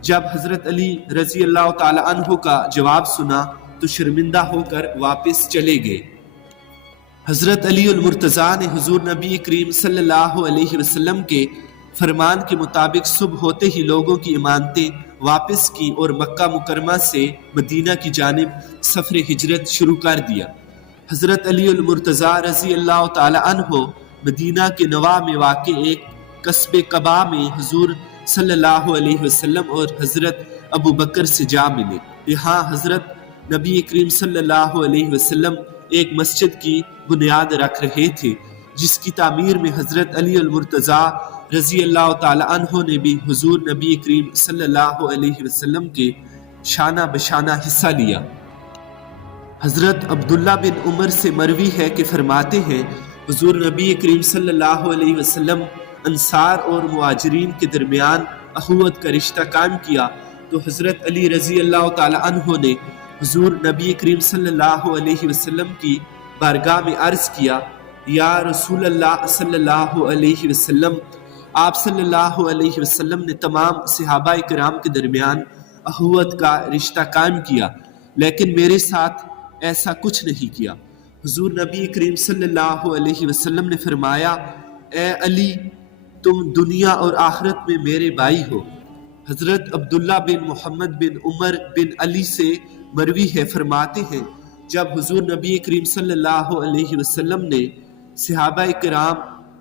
جب حضرت علی رضی اللہ تعالی عنہ کا جواب سنا تو شرمندہ ہو کر واپس چلے گئے۔ حضرت علی المرتضیٰ نے حضور نبی کریم صلی اللہ علیہ وسلم کے فرمان کے مطابق صبح ہوتے ہی لوگوں کی امانتیں واپس کی اور مکہ مکرمہ سے مدینہ کی جانب سفر ہجرت شروع کر دیا۔ حضرت علی المرتضیٰ رضی اللہ تعالی عنہ مدینہ کے نواح میں واقع ایک قصبے قباء میں حضور صلی اللہ علیہ وسلم اور حضرت ابو بکر سے جا ملے۔ یہاں حضرت نبی کریم صلی اللہ علیہ وسلم ایک مسجد کی بنیاد رکھ رہے تھے، جس کی تعمیر میں حضرت علی المرتضیٰ رضی اللہ تعالی عنہ نے بھی حضور نبی کریم صلی اللہ علیہ وسلم کے شانہ بشانہ حصہ لیا۔ حضرت عبداللہ بن عمر سے مروی ہے کہ فرماتے ہیں حضور نبی کریم صلی اللہ علیہ وسلم انصار اور مہاجرین کے درمیان اخوت کا رشتہ قائم کیا تو حضرت علی رضی اللہ تعالی عنہ نے حضور نبی کریم صلی اللہ علیہ وسلم کی بارگاہ میں عرض کیا، یا رسول اللہ صلی اللہ علیہ وسلم، آپ صلی اللہ علیہ وسلم نے تمام صحابہ کرام کے درمیان اخوت کا رشتہ قائم کیا، لیکن میرے ساتھ ایسا کچھ نہیں کیا۔ حضور نبی کریم صلی اللہ علیہ وسلم نے فرمایا، اے علی، تم دنیا اور آخرت میں میرے بھائی ہو۔ حضرت عبداللہ بن محمد بن عمر بن علی سے مروی ہے، فرماتے ہیں جب حضور نبی کریم صلی اللہ علیہ وسلم نے صحابہ کرام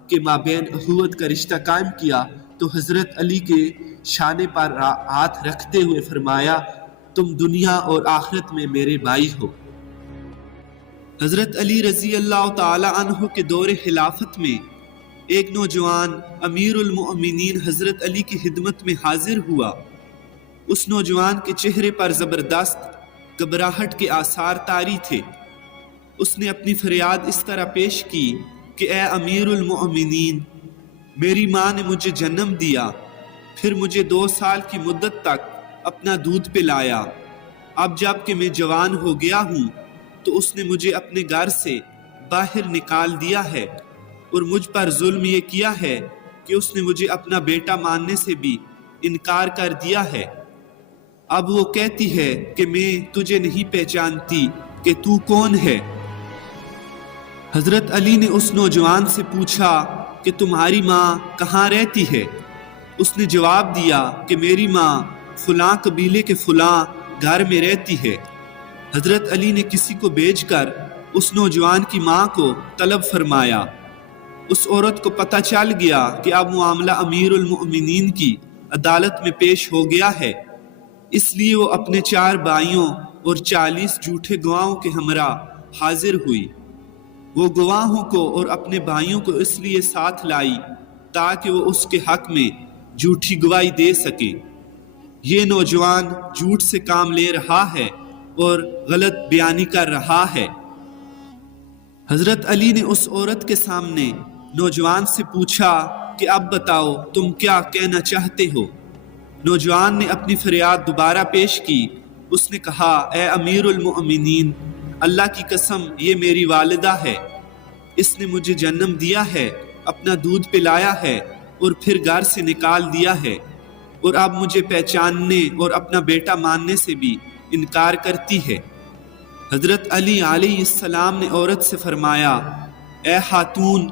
کے مابین اخوت کا رشتہ قائم کیا تو حضرت علی کے شانے پر ہاتھ رکھتے ہوئے فرمایا، تم دنیا اور آخرت میں میرے بھائی ہو۔ حضرت علی رضی اللہ تعالی عنہ کے دور خلافت میں ایک نوجوان امیر المؤمنین حضرت علی کی خدمت میں حاضر ہوا۔ اس نوجوان کے چہرے پر زبردست گھبراہٹ کے آثار طاری تھے۔ اس نے اپنی فریاد اس طرح پیش کی کہ اے امیر المؤمنین، میری ماں نے مجھے جنم دیا، پھر مجھے 2 سال کی مدت تک اپنا دودھ پلایا۔ اب جب کہ میں جوان ہو گیا ہوں تو اس نے مجھے اپنے گھر سے باہر نکال دیا ہے اور مجھ پر ظلم یہ کیا ہے کہ اس نے مجھے اپنا بیٹا ماننے سے بھی انکار کر دیا ہے۔ اب وہ کہتی ہے کہ میں تجھے نہیں پہچانتی کہ تو کون ہے۔ حضرت علی نے اس نوجوان سے پوچھا کہ تمہاری ماں کہاں رہتی ہے؟ اس نے جواب دیا کہ میری ماں فلاں قبیلے کے فلاں گھر میں رہتی ہے۔ حضرت علی نے کسی کو بھیج کر اس نوجوان کی ماں کو طلب فرمایا۔ اس عورت کو پتہ چل گیا کہ اب معاملہ امیر المؤمنین کی عدالت میں پیش ہو گیا ہے، اس لیے وہ اپنے 4 بھائیوں اور 40 جھوٹے گواہوں کے ہمراہ حاضر ہوئی۔ وہ گواہوں کو اور اپنے بھائیوں کو اس لیے ساتھ لائی تاکہ وہ اس کے حق میں جھوٹی گواہی دے سکے۔ یہ نوجوان جھوٹ سے کام لے رہا ہے اور غلط بیانی کر رہا ہے۔ حضرت علی نے اس عورت کے سامنے نوجوان سے پوچھا کہ اب بتاؤ تم کیا کہنا چاہتے ہو؟ نوجوان نے اپنی فریاد دوبارہ پیش کی۔ اس نے کہا، اے امیر المؤمنین، اللہ کی قسم یہ میری والدہ ہے، اس نے مجھے جنم دیا ہے، اپنا دودھ پلایا ہے اور پھر گھر سے نکال دیا ہے، اور اب مجھے پہچاننے اور اپنا بیٹا ماننے سے بھی انکار کرتی ہے۔ حضرت علی علیہ السلام نے عورت سے فرمایا، اے خاتون،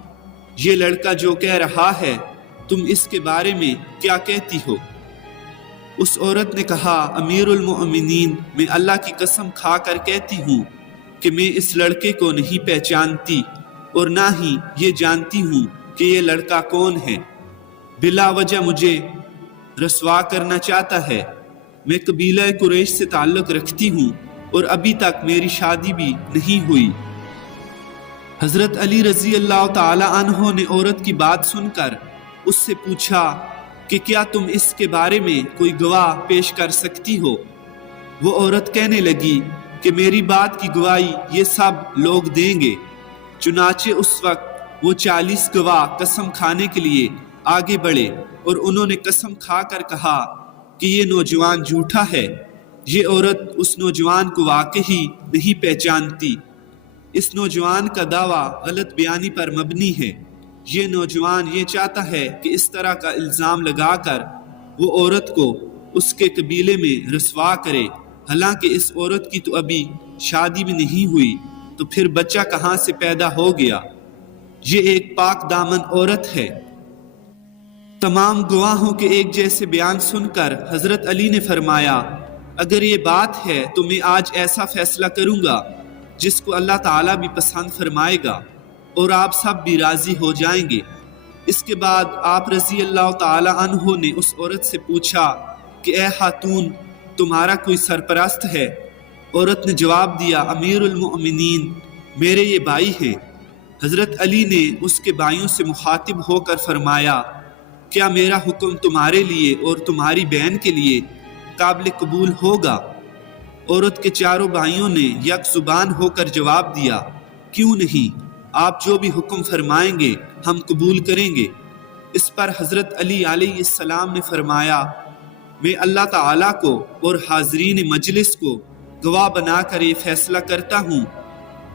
یہ لڑکا جو کہہ رہا ہے تم اس کے بارے میں کیا کہتی ہو؟ اس عورت نے کہا، امیر المؤمنین، میں اللہ کی قسم کھا کر کہتی ہوں کہ میں اس لڑکے کو نہیں پہچانتی اور نہ ہی یہ جانتی ہوں کہ یہ لڑکا کون ہے۔ بلا وجہ مجھے رسوا کرنا چاہتا ہے۔ میں قبیلہ قریش سے تعلق رکھتی ہوں اور ابھی تک میری شادی بھی نہیں ہوئی۔ حضرت علی رضی اللہ تعالی عنہ نے عورت کی بات سن کر اس سے پوچھا کہ کیا تم اس کے بارے میں کوئی گواہ پیش کر سکتی ہو؟ وہ عورت کہنے لگی کہ میری بات کی گواہی یہ سب لوگ دیں گے۔ چنانچہ اس وقت وہ 40 گواہ قسم کھانے کے لیے آگے بڑھے اور انہوں نے قسم کھا کر کہا کہ یہ نوجوان جھوٹا ہے۔ یہ عورت اس نوجوان کو واقعی نہیں پہچانتی۔ اس نوجوان کا دعویٰ غلط بیانی پر مبنی ہے۔ یہ نوجوان یہ چاہتا ہے کہ اس طرح کا الزام لگا کر وہ عورت کو اس کے قبیلے میں رسوا کرے، حالانکہ اس عورت کی تو ابھی شادی بھی نہیں ہوئی، تو پھر بچہ کہاں سے پیدا ہو گیا؟ یہ ایک پاک دامن عورت ہے۔ تمام گواہوں کے ایک جیسے بیان سن کر حضرت علی نے فرمایا، اگر یہ بات ہے تو میں آج ایسا فیصلہ کروں گا جس کو اللہ تعالیٰ بھی پسند فرمائے گا اور آپ سب بھی راضی ہو جائیں گے۔ اس کے بعد آپ رضی اللہ تعالی عنہ نے اس عورت سے پوچھا کہ اے خاتون، تمہارا کوئی سرپرست ہے؟ عورت نے جواب دیا، امیر المؤمنین، میرے یہ بھائی ہیں۔ حضرت علی نے اس کے بھائیوں سے مخاطب ہو کر فرمایا، کیا میرا حکم تمہارے لیے اور تمہاری بہن کے لیے قابل قبول ہوگا؟ عورت کے چاروں بھائیوں نے یک زبان ہو کر جواب دیا، کیوں نہیں، آپ جو بھی حکم فرمائیں گے ہم قبول کریں گے۔ اس پر حضرت علی علیہ السلام نے فرمایا، میں اللہ تعالیٰ کو اور حاضرین مجلس کو گواہ بنا کر یہ فیصلہ کرتا ہوں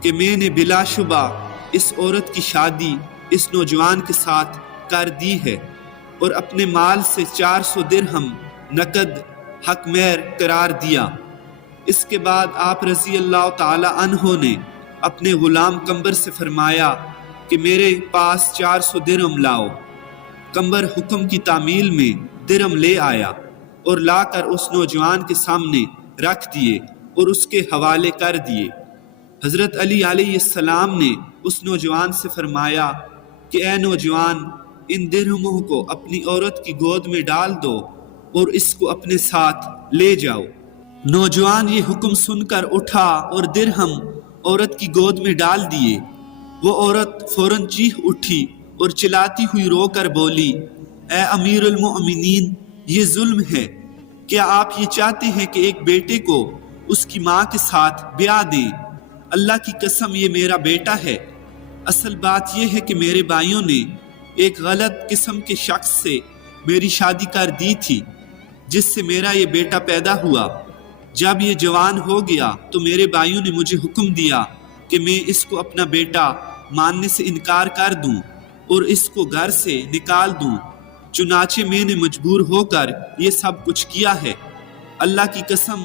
کہ میں نے بلا شبہ اس عورت کی شادی اس نوجوان کے ساتھ کر دی ہے اور اپنے مال سے 400 درہم نقد حق مہر قرار دیا۔ اس کے بعد آپ رضی اللہ تعالی عنہ نے اپنے غلام قمبر سے فرمایا کہ میرے پاس 400 درہم لاؤ۔ قمبر حکم کی تعمیل میں درہم لے آیا اور لا کر اس نوجوان کے سامنے رکھ دیے اور اس کے حوالے کر دیے۔ حضرت علی علیہ السلام نے اس نوجوان سے فرمایا کہ اے نوجوان، ان درہموں کو اپنی عورت کی گود میں ڈال دو اور اس کو اپنے ساتھ لے جاؤ۔ نوجوان یہ حکم سن کر اٹھا اور درہم عورت کی گود میں ڈال دیے۔ وہ عورت فوراً چیخ اٹھی اور چلاتی ہوئی رو کر بولی، اے امیر المؤمنین، یہ ظلم ہے۔ کیا آپ یہ چاہتے ہیں کہ ایک بیٹے کو اس کی ماں کے ساتھ بیاہ دیں؟ اللہ کی قسم یہ میرا بیٹا ہے۔ اصل بات یہ ہے کہ میرے بھائیوں نے ایک غلط قسم کے شخص سے میری شادی کر دی تھی، جس سے میرا یہ بیٹا پیدا ہوا۔ جب یہ جوان ہو گیا تو میرے بھائیوں نے مجھے حکم دیا کہ میں اس کو اپنا بیٹا ماننے سے انکار کر دوں اور اس کو گھر سے نکال دوں۔ چنانچہ میں نے مجبور ہو کر یہ سب کچھ کیا ہے۔ اللہ کی قسم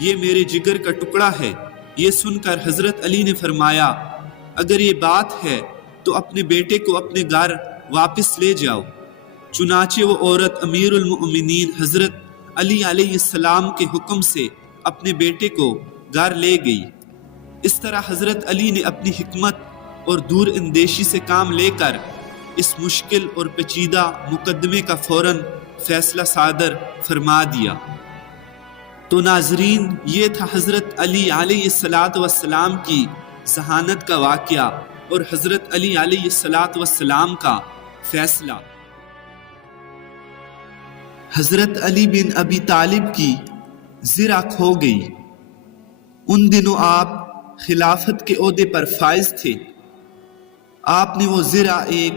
یہ میرے جگر کا ٹکڑا ہے۔ یہ سن کر حضرت علی نے فرمایا، اگر یہ بات ہے تو اپنے بیٹے کو اپنے گھر واپس لے جاؤ۔ چنانچہ وہ عورت امیر المؤمنین حضرت علی علیہ السلام کے حکم سے اپنے بیٹے کو گھر لے گئی۔ اس طرح حضرت علی نے اپنی حکمت اور دور اندیشی سے کام لے کر اس مشکل اور پیچیدہ مقدمے کا فوراً فیصلہ صادر فرما دیا۔ تو ناظرین، یہ تھا حضرت علی علیہ السلام کی ذہانت کا واقعہ اور حضرت علی علیہ السلام کا فیصلہ۔ حضرت علی بن ابی طالب کی زرہ کھو گئی۔ ان دنوں آپ خلافت کے عہدے پر فائز تھے۔ آپ نے وہ زرہ ایک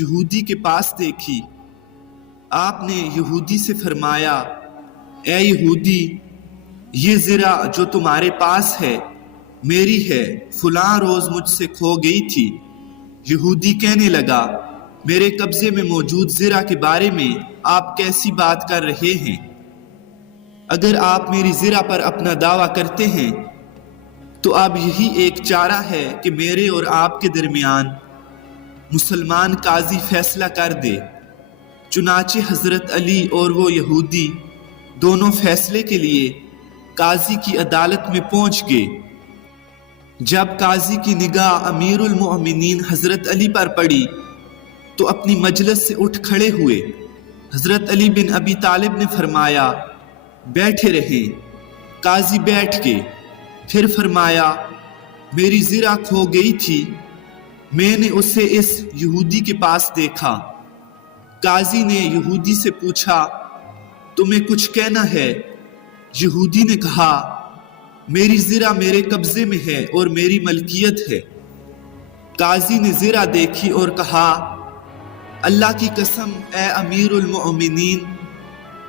یہودی کے پاس دیکھی۔ آپ نے یہودی سے فرمایا، اے یہودی، یہ زرہ جو تمہارے پاس ہے میری ہے، فلاں روز مجھ سے کھو گئی تھی۔ یہودی کہنے لگا، میرے قبضے میں موجود زرہ کے بارے میں آپ کیسی بات کر رہے ہیں؟ اگر آپ میری زرہ پر اپنا دعویٰ کرتے ہیں تو اب یہی ایک چارہ ہے کہ میرے اور آپ کے درمیان مسلمان قاضی فیصلہ کر دے۔ چنانچہ حضرت علی اور وہ یہودی دونوں فیصلے کے لیے قاضی کی عدالت میں پہنچ گئے۔ جب قاضی کی نگاہ امیر المؤمنین حضرت علی پر پڑی تو اپنی مجلس سے اٹھ کھڑے ہوئے۔ حضرت علی بن ابی طالب نے فرمایا، بیٹھے رہیں۔ قاضی بیٹھ گئے۔ پھر فرمایا، میری زرہ کھو گئی تھی میں نے اسے اس یہودی کے پاس دیکھا۔ قاضی نے یہودی سے پوچھا، تمہیں کچھ کہنا ہے؟ یہودی نے کہا، میری زرہ میرے قبضے میں ہے اور میری ملکیت ہے۔ قاضی نے زرہ دیکھی اور کہا، اللہ کی قسم اے امیر المؤمنین،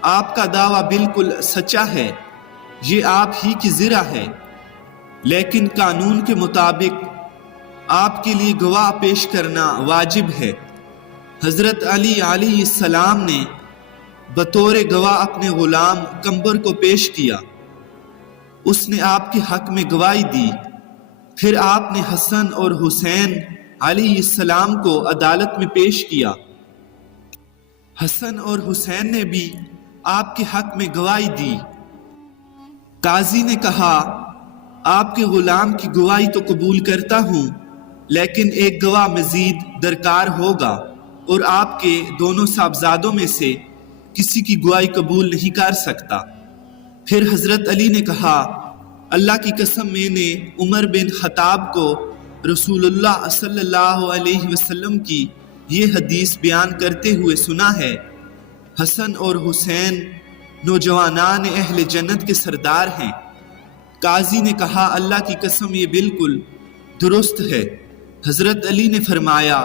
آپ کا دعویٰ بالکل سچا ہے، یہ آپ ہی کی زرہ ہے، لیکن قانون کے مطابق آپ کے لیے گواہ پیش کرنا واجب ہے۔ حضرت علی علیہ السلام نے بطور گواہ اپنے غلام قمبر کو پیش کیا۔ اس نے آپ کے حق میں گواہی دی۔ پھر آپ نے حسن اور حسین علیہ السلام کو عدالت میں پیش کیا۔ حسن اور حسین نے بھی آپ کے حق میں گواہی دی۔ قاضی نے کہا، آپ کے غلام کی گواہی تو قبول کرتا ہوں، لیکن ایک گواہ مزید درکار ہوگا اور آپ کے دونوں صاحبزادوں میں سے کسی کی گواہی قبول نہیں کر سکتا۔ پھر حضرت علی نے کہا، اللہ کی قسم میں نے عمر بن خطاب کو رسول اللہ صلی اللہ علیہ وسلم کی یہ حدیث بیان کرتے ہوئے سنا ہے، حسن اور حسین نوجوانان اہل جنت کے سردار ہیں۔ قاضی نے کہا، اللہ کی قسم یہ بالکل درست ہے۔ حضرت علی نے فرمایا،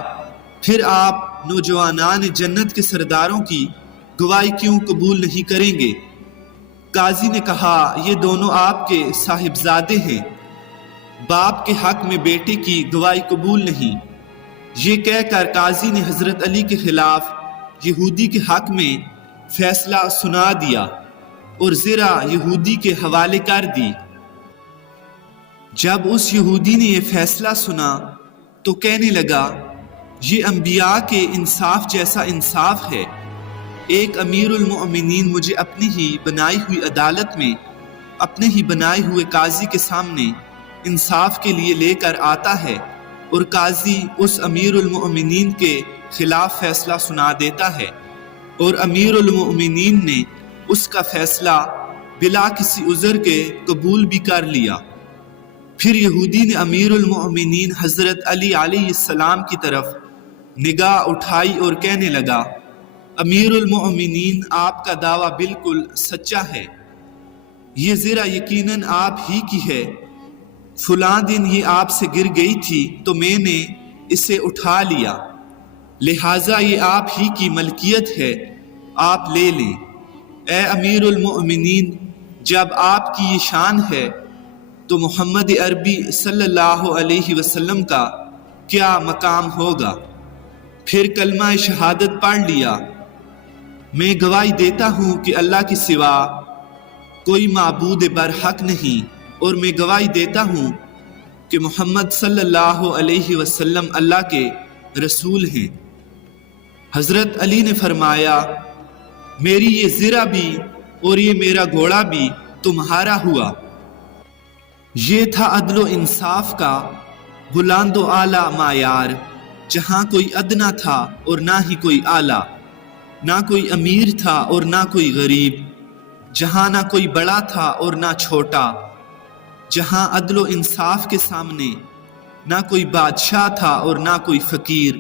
پھر آپ نوجوانان جنت کے سرداروں کی گواہی کیوں قبول نہیں کریں گے؟ قاضی نے کہا، یہ دونوں آپ کے صاحبزادے ہیں، باپ کے حق میں بیٹے کی گواہی قبول نہیں۔ یہ کہہ کر قاضی نے حضرت علی کے خلاف یہودی کے حق میں فیصلہ سنا دیا اور زرہ یہودی کے حوالے کر دی۔ جب اس یہودی نے یہ فیصلہ سنا تو کہنے لگا، یہ انبیاء کے انصاف جیسا انصاف ہے۔ ایک امیر المؤمنین مجھے اپنی ہی بنائی ہوئی عدالت میں اپنے ہی بنائے ہوئے قاضی کے سامنے انصاف کے لیے لے کر آتا ہے، اور قاضی اس امیر المؤمنین کے خلاف فیصلہ سنا دیتا ہے، اور امیر المؤمنین نے اس کا فیصلہ بلا کسی عذر کے قبول بھی کر لیا۔ پھر یہودی نے امیر المؤمنین حضرت علی علیہ السلام کی طرف نگاہ اٹھائی اور کہنے لگا، امیر المؤمنین، آپ کا دعویٰ بالکل سچا ہے، یہ زرہ یقیناً آپ ہی کی ہے، فلاں دن یہ آپ سے گر گئی تھی تو میں نے اسے اٹھا لیا، لہٰذا یہ آپ ہی کی ملکیت ہے، آپ لے لیں۔ اے امیر المؤمنین، جب آپ کی یہ شان ہے تو محمد عربی صلی اللہ علیہ وسلم کا کیا مقام ہوگا؟ پھر کلمہ شہادت پڑھ لیا، میں گواہی دیتا ہوں کہ اللہ کے سوا کوئی معبود برحق نہیں، اور میں گواہی دیتا ہوں کہ محمد صلی اللہ علیہ وسلم اللہ کے رسول ہیں۔ حضرت علی نے فرمایا، میری یہ زرہ بھی اور یہ میرا گھوڑا بھی تمہارا ہوا۔ یہ تھا عدل و انصاف کا بلند و اعلیٰ معیار، جہاں کوئی ادنا تھا اور نہ ہی کوئی اعلیٰ، نہ کوئی امیر تھا اور نہ کوئی غریب، جہاں نہ کوئی بڑا تھا اور نہ چھوٹا، جہاں عدل و انصاف کے سامنے نہ کوئی بادشاہ تھا اور نہ کوئی فقیر،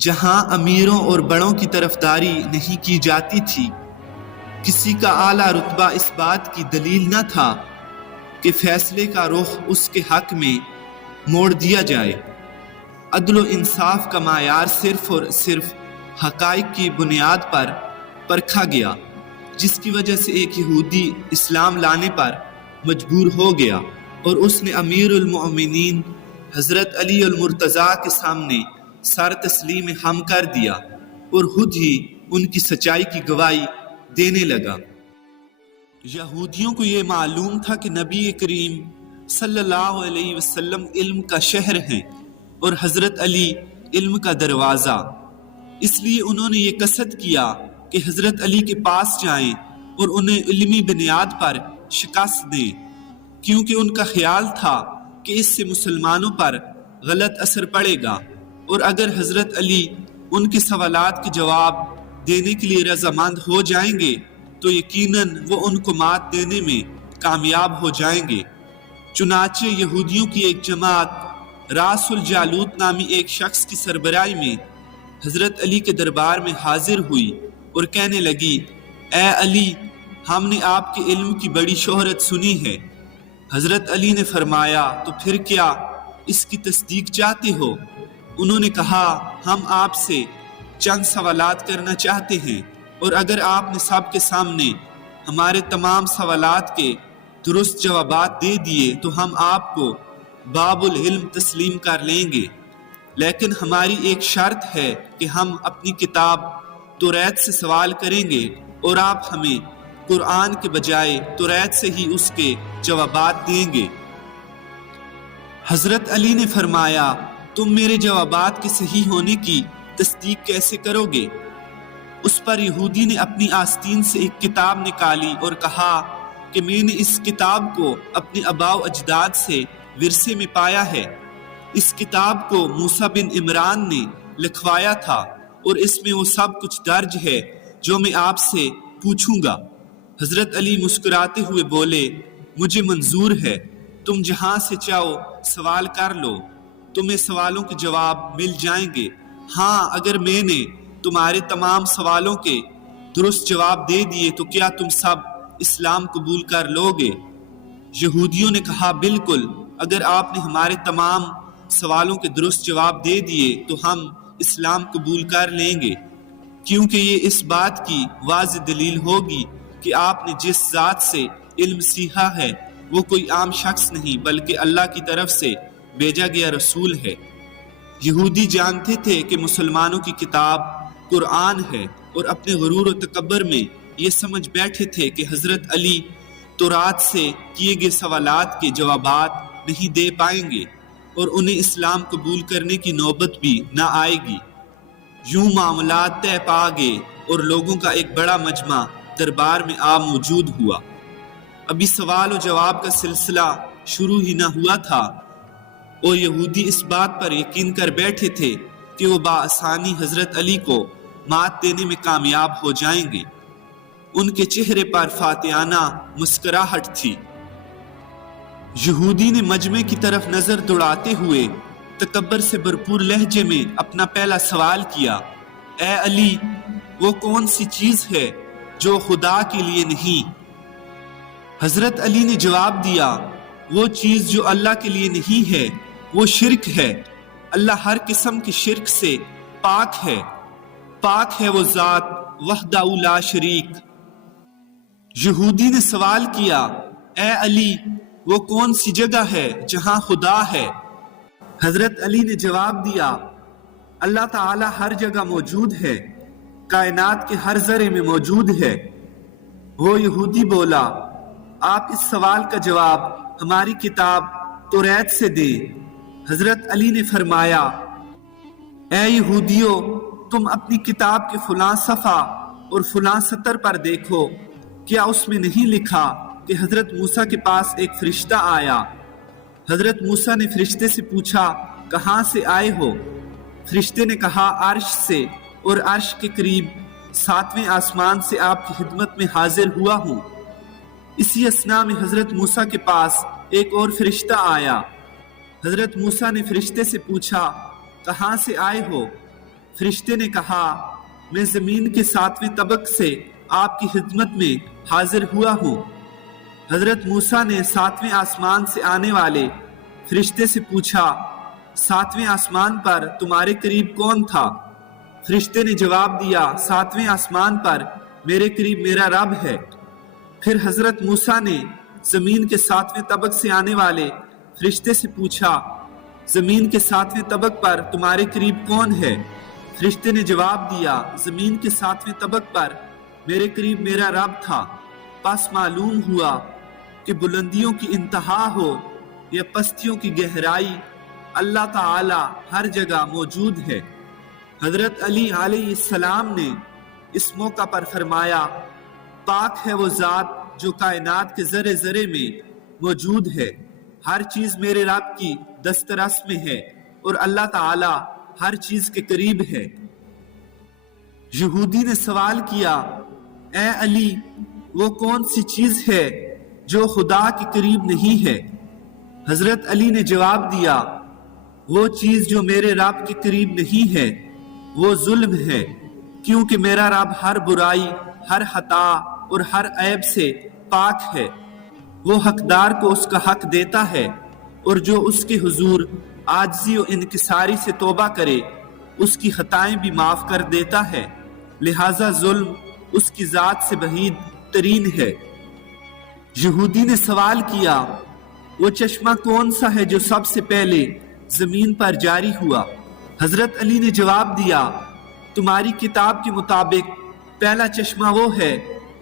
جہاں امیروں اور بڑوں کی طرفداری نہیں کی جاتی تھی، کسی کا اعلیٰ رتبہ اس بات کی دلیل نہ تھا کہ فیصلے کا رخ اس کے حق میں موڑ دیا جائے۔ عدل و انصاف کا معیار صرف اور صرف حقائق کی بنیاد پر پرکھا گیا، جس کی وجہ سے ایک یہودی اسلام لانے پر مجبور ہو گیا اور اس نے امیر المؤمنین حضرت علی المرتضیٰ کے سامنے سر تسلیم ہم کر دیا اور خود ہی ان کی سچائی کی گواہی دینے لگا۔ یہودیوں کو یہ معلوم تھا کہ نبی کریم صلی اللہ علیہ وسلم علم کا شہر ہیں اور حضرت علی علم کا دروازہ، اس لیے انہوں نے یہ قصد کیا کہ حضرت علی کے پاس جائیں اور انہیں علمی بنیاد پر شکست دیں، کیونکہ ان کا خیال تھا کہ اس سے مسلمانوں پر غلط اثر پڑے گا، اور اگر حضرت علی ان کے سوالات کے جواب دینے کے لیے رضامند ہو جائیں گے تو یقیناً وہ ان کو مات دینے میں کامیاب ہو جائیں گے۔ چنانچہ یہودیوں کی ایک جماعت راسل جالوت نامی ایک شخص کی سربراہی میں حضرت علی کے دربار میں حاضر ہوئی اور کہنے لگی، اے علی، ہم نے آپ کے علم کی بڑی شہرت سنی ہے۔ حضرت علی نے فرمایا، تو پھر کیا اس کی تصدیق چاہتے ہو؟ انہوں نے کہا، ہم آپ سے چند سوالات کرنا چاہتے ہیں، اور اگر آپ نے سب کے سامنے ہمارے تمام سوالات کے درست جوابات دے دیے تو ہم آپ کو باب العلم تسلیم کر لیں گے، لیکن ہماری ایک شرط ہے کہ ہم اپنی کتاب توریت سے سوال کریں گے اور آپ ہمیں قرآن کے بجائے توریت سے ہی اس کے جوابات دیں گے۔ حضرت علی نے فرمایا، تم میرے جوابات کے صحیح ہونے کی تصدیق کیسے کرو گے؟ اس پر یہودی نے اپنی آستین سے ایک کتاب نکالی اور کہا کہ میں نے اس کتاب کو اپنے آباء و اجداد سے ورثے میں پایا ہے۔ اس کتاب کو موسیٰ بن عمران نے لکھوایا تھا اور اس میں وہ سب کچھ درج ہے جو میں آپ سے پوچھوں گا۔ حضرت علی مسکراتے ہوئے بولے، مجھے منظور ہے، تم جہاں سے چاہو سوال کر لو، تمہیں سوالوں کے جواب مل جائیں گے۔ ہاں، اگر میں نے تمہارے تمام سوالوں کے درست جواب دے دیے تو کیا تم سب اسلام قبول کر لو گے؟ یہودیوں نے کہا، بالکل، اگر آپ نے ہمارے تمام سوالوں کے درست جواب دے دیے تو ہم اسلام قبول کر لیں گے، کیونکہ یہ اس بات کی واضح دلیل ہوگی کہ آپ نے جس ذات سے علم سیکھا ہے وہ کوئی عام شخص نہیں بلکہ اللہ کی طرف سے بھیجا گیا رسول ہے۔ یہودی جانتے تھے کہ مسلمانوں کی کتاب قرآن ہے اور اپنے غرور و تکبر میں یہ سمجھ بیٹھے تھے کہ حضرت علی تورات سے کیے گئے سوالات کے جوابات نہیں دے پائیں گے اور انہیں اسلام قبول کرنے کی نوبت بھی نہ آئے گی۔ یوں معاملات طے پا گئے اور لوگوں کا ایک بڑا مجمع دربار میں آ موجود ہوا۔ ابھی سوال و جواب کا سلسلہ شروع ہی نہ ہوا تھا اور یہودی اس بات پر یقین کر بیٹھے تھے کہ وہ بآسانی حضرت علی کو مات دینے میں کامیاب ہو جائیں گے۔ ان کے چہرے پر فاتحانہ مسکراہٹ تھی۔ یہودی نے مجمع کی طرف نظر دوڑاتے ہوئے تکبر سے بھرپور لہجے میں اپنا پہلا سوال کیا، اے علی، وہ کون سی چیز ہے جو خدا کے لیے نہیں؟ حضرت علی نے جواب دیا، وہ چیز جو اللہ کے لیے نہیں ہے وہ شرک ہے۔ اللہ ہر قسم کے شرک سے پاک ہے، پاک ہے وہ ذات وحدہ لا شریک۔ یہودی نے سوال کیا، اے علی، وہ کون سی جگہ ہے جہاں خدا ہے؟ حضرت علی نے جواب دیا، اللہ تعالی ہر جگہ موجود ہے، کائنات کے ہر ذرے میں موجود ہے۔ وہ یہودی بولا، آپ اس سوال کا جواب ہماری کتاب توریت سے دیں۔ حضرت علی نے فرمایا، اے یہودیو، تم اپنی کتاب کے فلاں صفحہ اور فلاں سطر پر دیکھو، کیا اس میں نہیں لکھا کہ حضرت موسیٰ کے پاس ایک فرشتہ آیا؟ حضرت موسیٰ نے فرشتے سے پوچھا، کہاں سے آئے ہو؟ فرشتے نے کہا، عرش سے، اور عرش کے قریب 7ویں آسمان سے آپ کی خدمت میں حاضر ہوا ہوں۔ اسی اثناء میں حضرت موسیٰ کے پاس ایک اور فرشتہ آیا۔ حضرت موسیٰ نے فرشتے سے پوچھا، کہاں سے آئے ہو؟ فرشتے نے کہا، میں زمین کے 7ویں طبق سے آپ کی خدمت میں حاضر ہوا ہوں۔ حضرت موسیٰ نے 7ویں آسمان سے آنے والے فرشتے سے پوچھا، 7ویں آسمان پر تمہارے قریب کون تھا؟ فرشتے نے جواب دیا، 7ویں آسمان پر میرے قریب میرا رب ہے۔ پھر حضرت موسیٰ نے زمین کے 7ویں طبق سے آنے والے فرشتے سے پوچھا، زمین کے 7ویں طبق پر تمہارے قریب کون ہے؟ فرشتے نے جواب دیا، زمین کے 7ویں طبق پر میرے قریب میرا رب تھا۔ پس معلوم ہوا کہ بلندیوں کی انتہا ہو یا پستیوں کی گہرائی، اللہ تعالی ہر جگہ موجود ہے۔ حضرت علی علیہ السلام نے اس موقع پر فرمایا، پاک ہے وہ ذات جو کائنات کے ذرے ذرے میں موجود ہے، ہر چیز میرے رب کی دسترس میں ہے اور اللہ تعالی ہر چیز کے قریب ہے۔ یہودی نے سوال کیا، اے علی، وہ کون سی چیز ہے جو خدا کے قریب نہیں ہے؟ حضرت علی نے جواب دیا، وہ چیز جو میرے رب کے قریب نہیں ہے وہ ظلم ہے، کیونکہ میرا رب ہر برائی، ہر خطا اور ہر عیب سے پاک ہے۔ وہ حقدار کو اس کا حق دیتا ہے، اور جو اس کے حضور عاجزی و انکساری سے توبہ کرے اس کی خطائیں بھی معاف کر دیتا ہے، لہذا ظلم اس کی ذات سے بعید ترین ہے۔ یہودی نے سوال کیا، وہ چشمہ کون سا ہے جو سب سے پہلے زمین پر جاری ہوا؟ حضرت علی نے جواب دیا، تمہاری کتاب کے مطابق پہلا چشمہ وہ ہے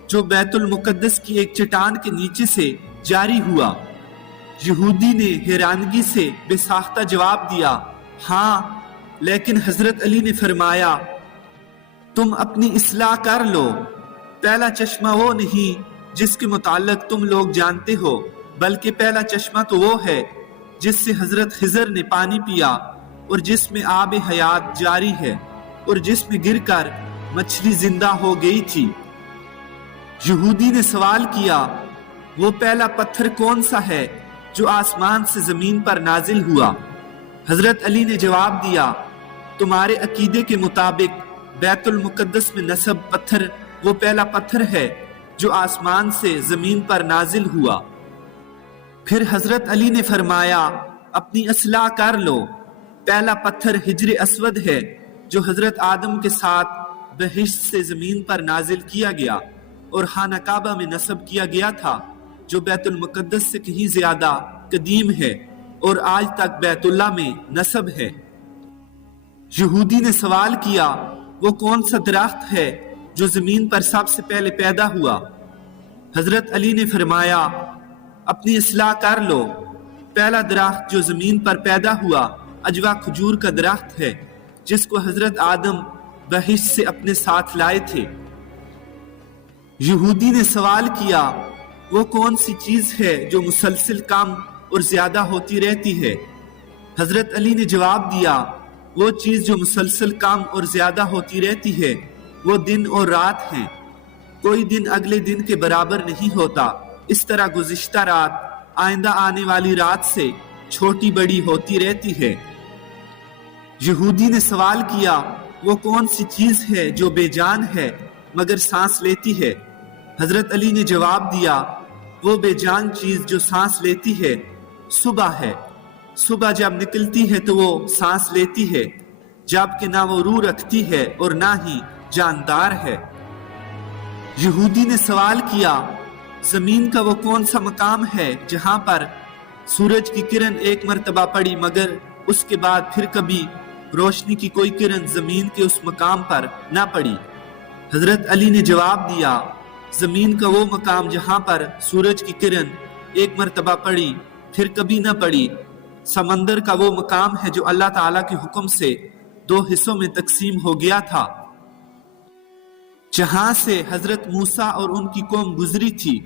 جو بیت المقدس کی ایک چٹان کے نیچے سے جاری ہوا۔ یہودی نے حیرانگی سے بے ساختہ جواب دیا، ہاں، لیکن حضرت علی نے فرمایا، تم اپنی اصلاح کر لو، پہلا چشمہ وہ نہیں جس کے متعلق تم لوگ جانتے ہو، بلکہ پہلا چشمہ تو وہ ہے جس سے حضرت خضر نے پانی پیا اور جس میں آب حیات جاری ہے اور جس میں گر کر مچھلی زندہ ہو گئی تھی۔ یہودی نے سوال کیا، وہ پہلا پتھر کون سا ہے جو آسمان سے زمین پر نازل ہوا؟ حضرت علی نے جواب دیا، تمہارے عقیدے کے مطابق بیت المقدس میں نصب پتھر وہ پہلا پتھر ہے جو آسمان سے زمین پر نازل ہوا۔ پھر حضرت علی نے فرمایا، اپنی اصلاح کر لو، پہلا پتھر حجر اسود ہے جو حضرت آدم کے ساتھ بہشت سے زمین پر نازل کیا گیا اور خانہ کعبہ میں نصب کیا گیا تھا، جو بیت المقدس سے کہیں زیادہ قدیم ہے اور آج تک بیت اللہ میں نصب ہے۔ یہودی نے سوال کیا، وہ کون سا درخت ہے جو زمین پر سب سے پہلے پیدا ہوا؟ حضرت علی نے فرمایا، اپنی اصلاح کر لو، پہلا درخت جو زمین پر پیدا ہوا اجوا کھجور کا درخت ہے جس کو حضرت آدم بہشت سے اپنے ساتھ لائے تھے۔ یہودی نے سوال کیا، وہ کون سی چیز ہے جو مسلسل کم اور زیادہ ہوتی رہتی ہے؟ حضرت علی نے جواب دیا، وہ چیز جو مسلسل کم اور زیادہ ہوتی رہتی ہے وہ دن اور رات ہیں، کوئی دن اگلے دن کے برابر نہیں ہوتا، اس طرح گزشتہ رات آئندہ آنے والی رات سے چھوٹی بڑی ہوتی رہتی ہے۔ یہودی نے سوال کیا، وہ کون سی چیز ہے جو بے جان ہے مگر سانس لیتی ہے؟ حضرت علی نے جواب دیا، وہ بے جان چیز جو سانس لیتی ہے صبح ہے، صبح جب نکلتی ہے تو وہ سانس لیتی ہے، جبکہ نہ وہ روح رکھتی ہے اور نہ ہی جاندار ہے۔ یہودی نے سوال کیا، زمین کا وہ کون سا مقام ہے جہاں پر سورج کی کرن ایک مرتبہ پڑی مگر اس کے بعد پھر کبھی روشنی کی کوئی کرن زمین کے اس مقام پر نہ پڑی؟ حضرت علی نے جواب دیا، زمین کا وہ مقام جہاں پر سورج کی کرن ایک مرتبہ پڑی پھر کبھی نہ پڑی، سمندر کا وہ مقام ہے جو اللہ تعالیٰ کے حکم سے 2 حصوں میں تقسیم ہو گیا تھا، جہاں سے حضرت موسیٰ اور ان کی قوم گزری تھی،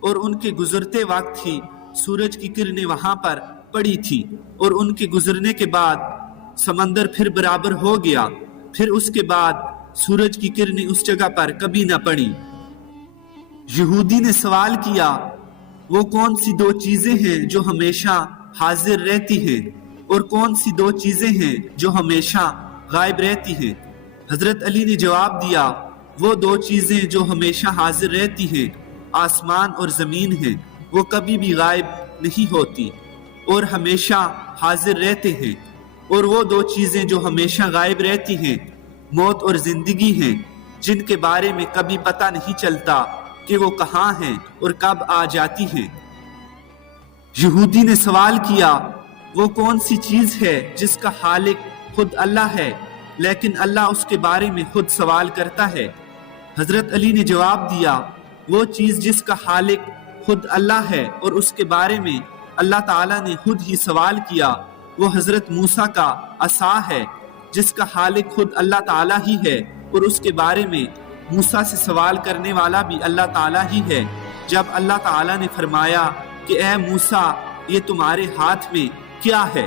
اور ان کے گزرتے وقت ہی سورج کی کرنیں وہاں پر پڑی تھی، اور ان کے گزرنے کے بعد سمندر پھر برابر ہو گیا، پھر اس کے بعد سورج کی کرنیں اس جگہ پر کبھی نہ پڑی۔ یہودی نے سوال کیا، وہ کون سی 2 چیزیں ہیں جو ہمیشہ حاضر رہتی ہیں اور کون سی 2 چیزیں ہیں جو ہمیشہ غائب رہتی ہیں؟ حضرت علی نے جواب دیا، وہ 2 چیزیں جو ہمیشہ حاضر رہتی ہیں آسمان اور زمین ہیں، وہ کبھی بھی غائب نہیں ہوتی اور ہمیشہ حاضر رہتے ہیں، اور وہ 2 چیزیں جو ہمیشہ غائب رہتی ہیں موت اور زندگی ہیں، جن کے بارے میں کبھی پتہ نہیں چلتا کہ وہ کہاں ہیں اور کب آ جاتی ہیں۔ یہودی نے سوال کیا، وہ کون سی چیز ہے جس کا خالق خود اللہ ہے لیکن اللہ اس کے بارے میں خود سوال کرتا ہے؟ حضرت علی نے جواب دیا، وہ چیز جس کا خالق خود اللہ ہے اور اس کے بارے میں اللہ تعالیٰ نے خود ہی سوال کیا، وہ حضرت موسیٰ کا عصا ہے جس کا خالق خود اللہ تعالیٰ ہی ہے اور اس کے بارے میں موسیٰ سے سوال کرنے والا بھی اللہ تعالیٰ ہی ہے۔ جب اللہ تعالیٰ نے فرمایا کہ اے موسیٰ یہ تمہارے ہاتھ میں کیا ہے؟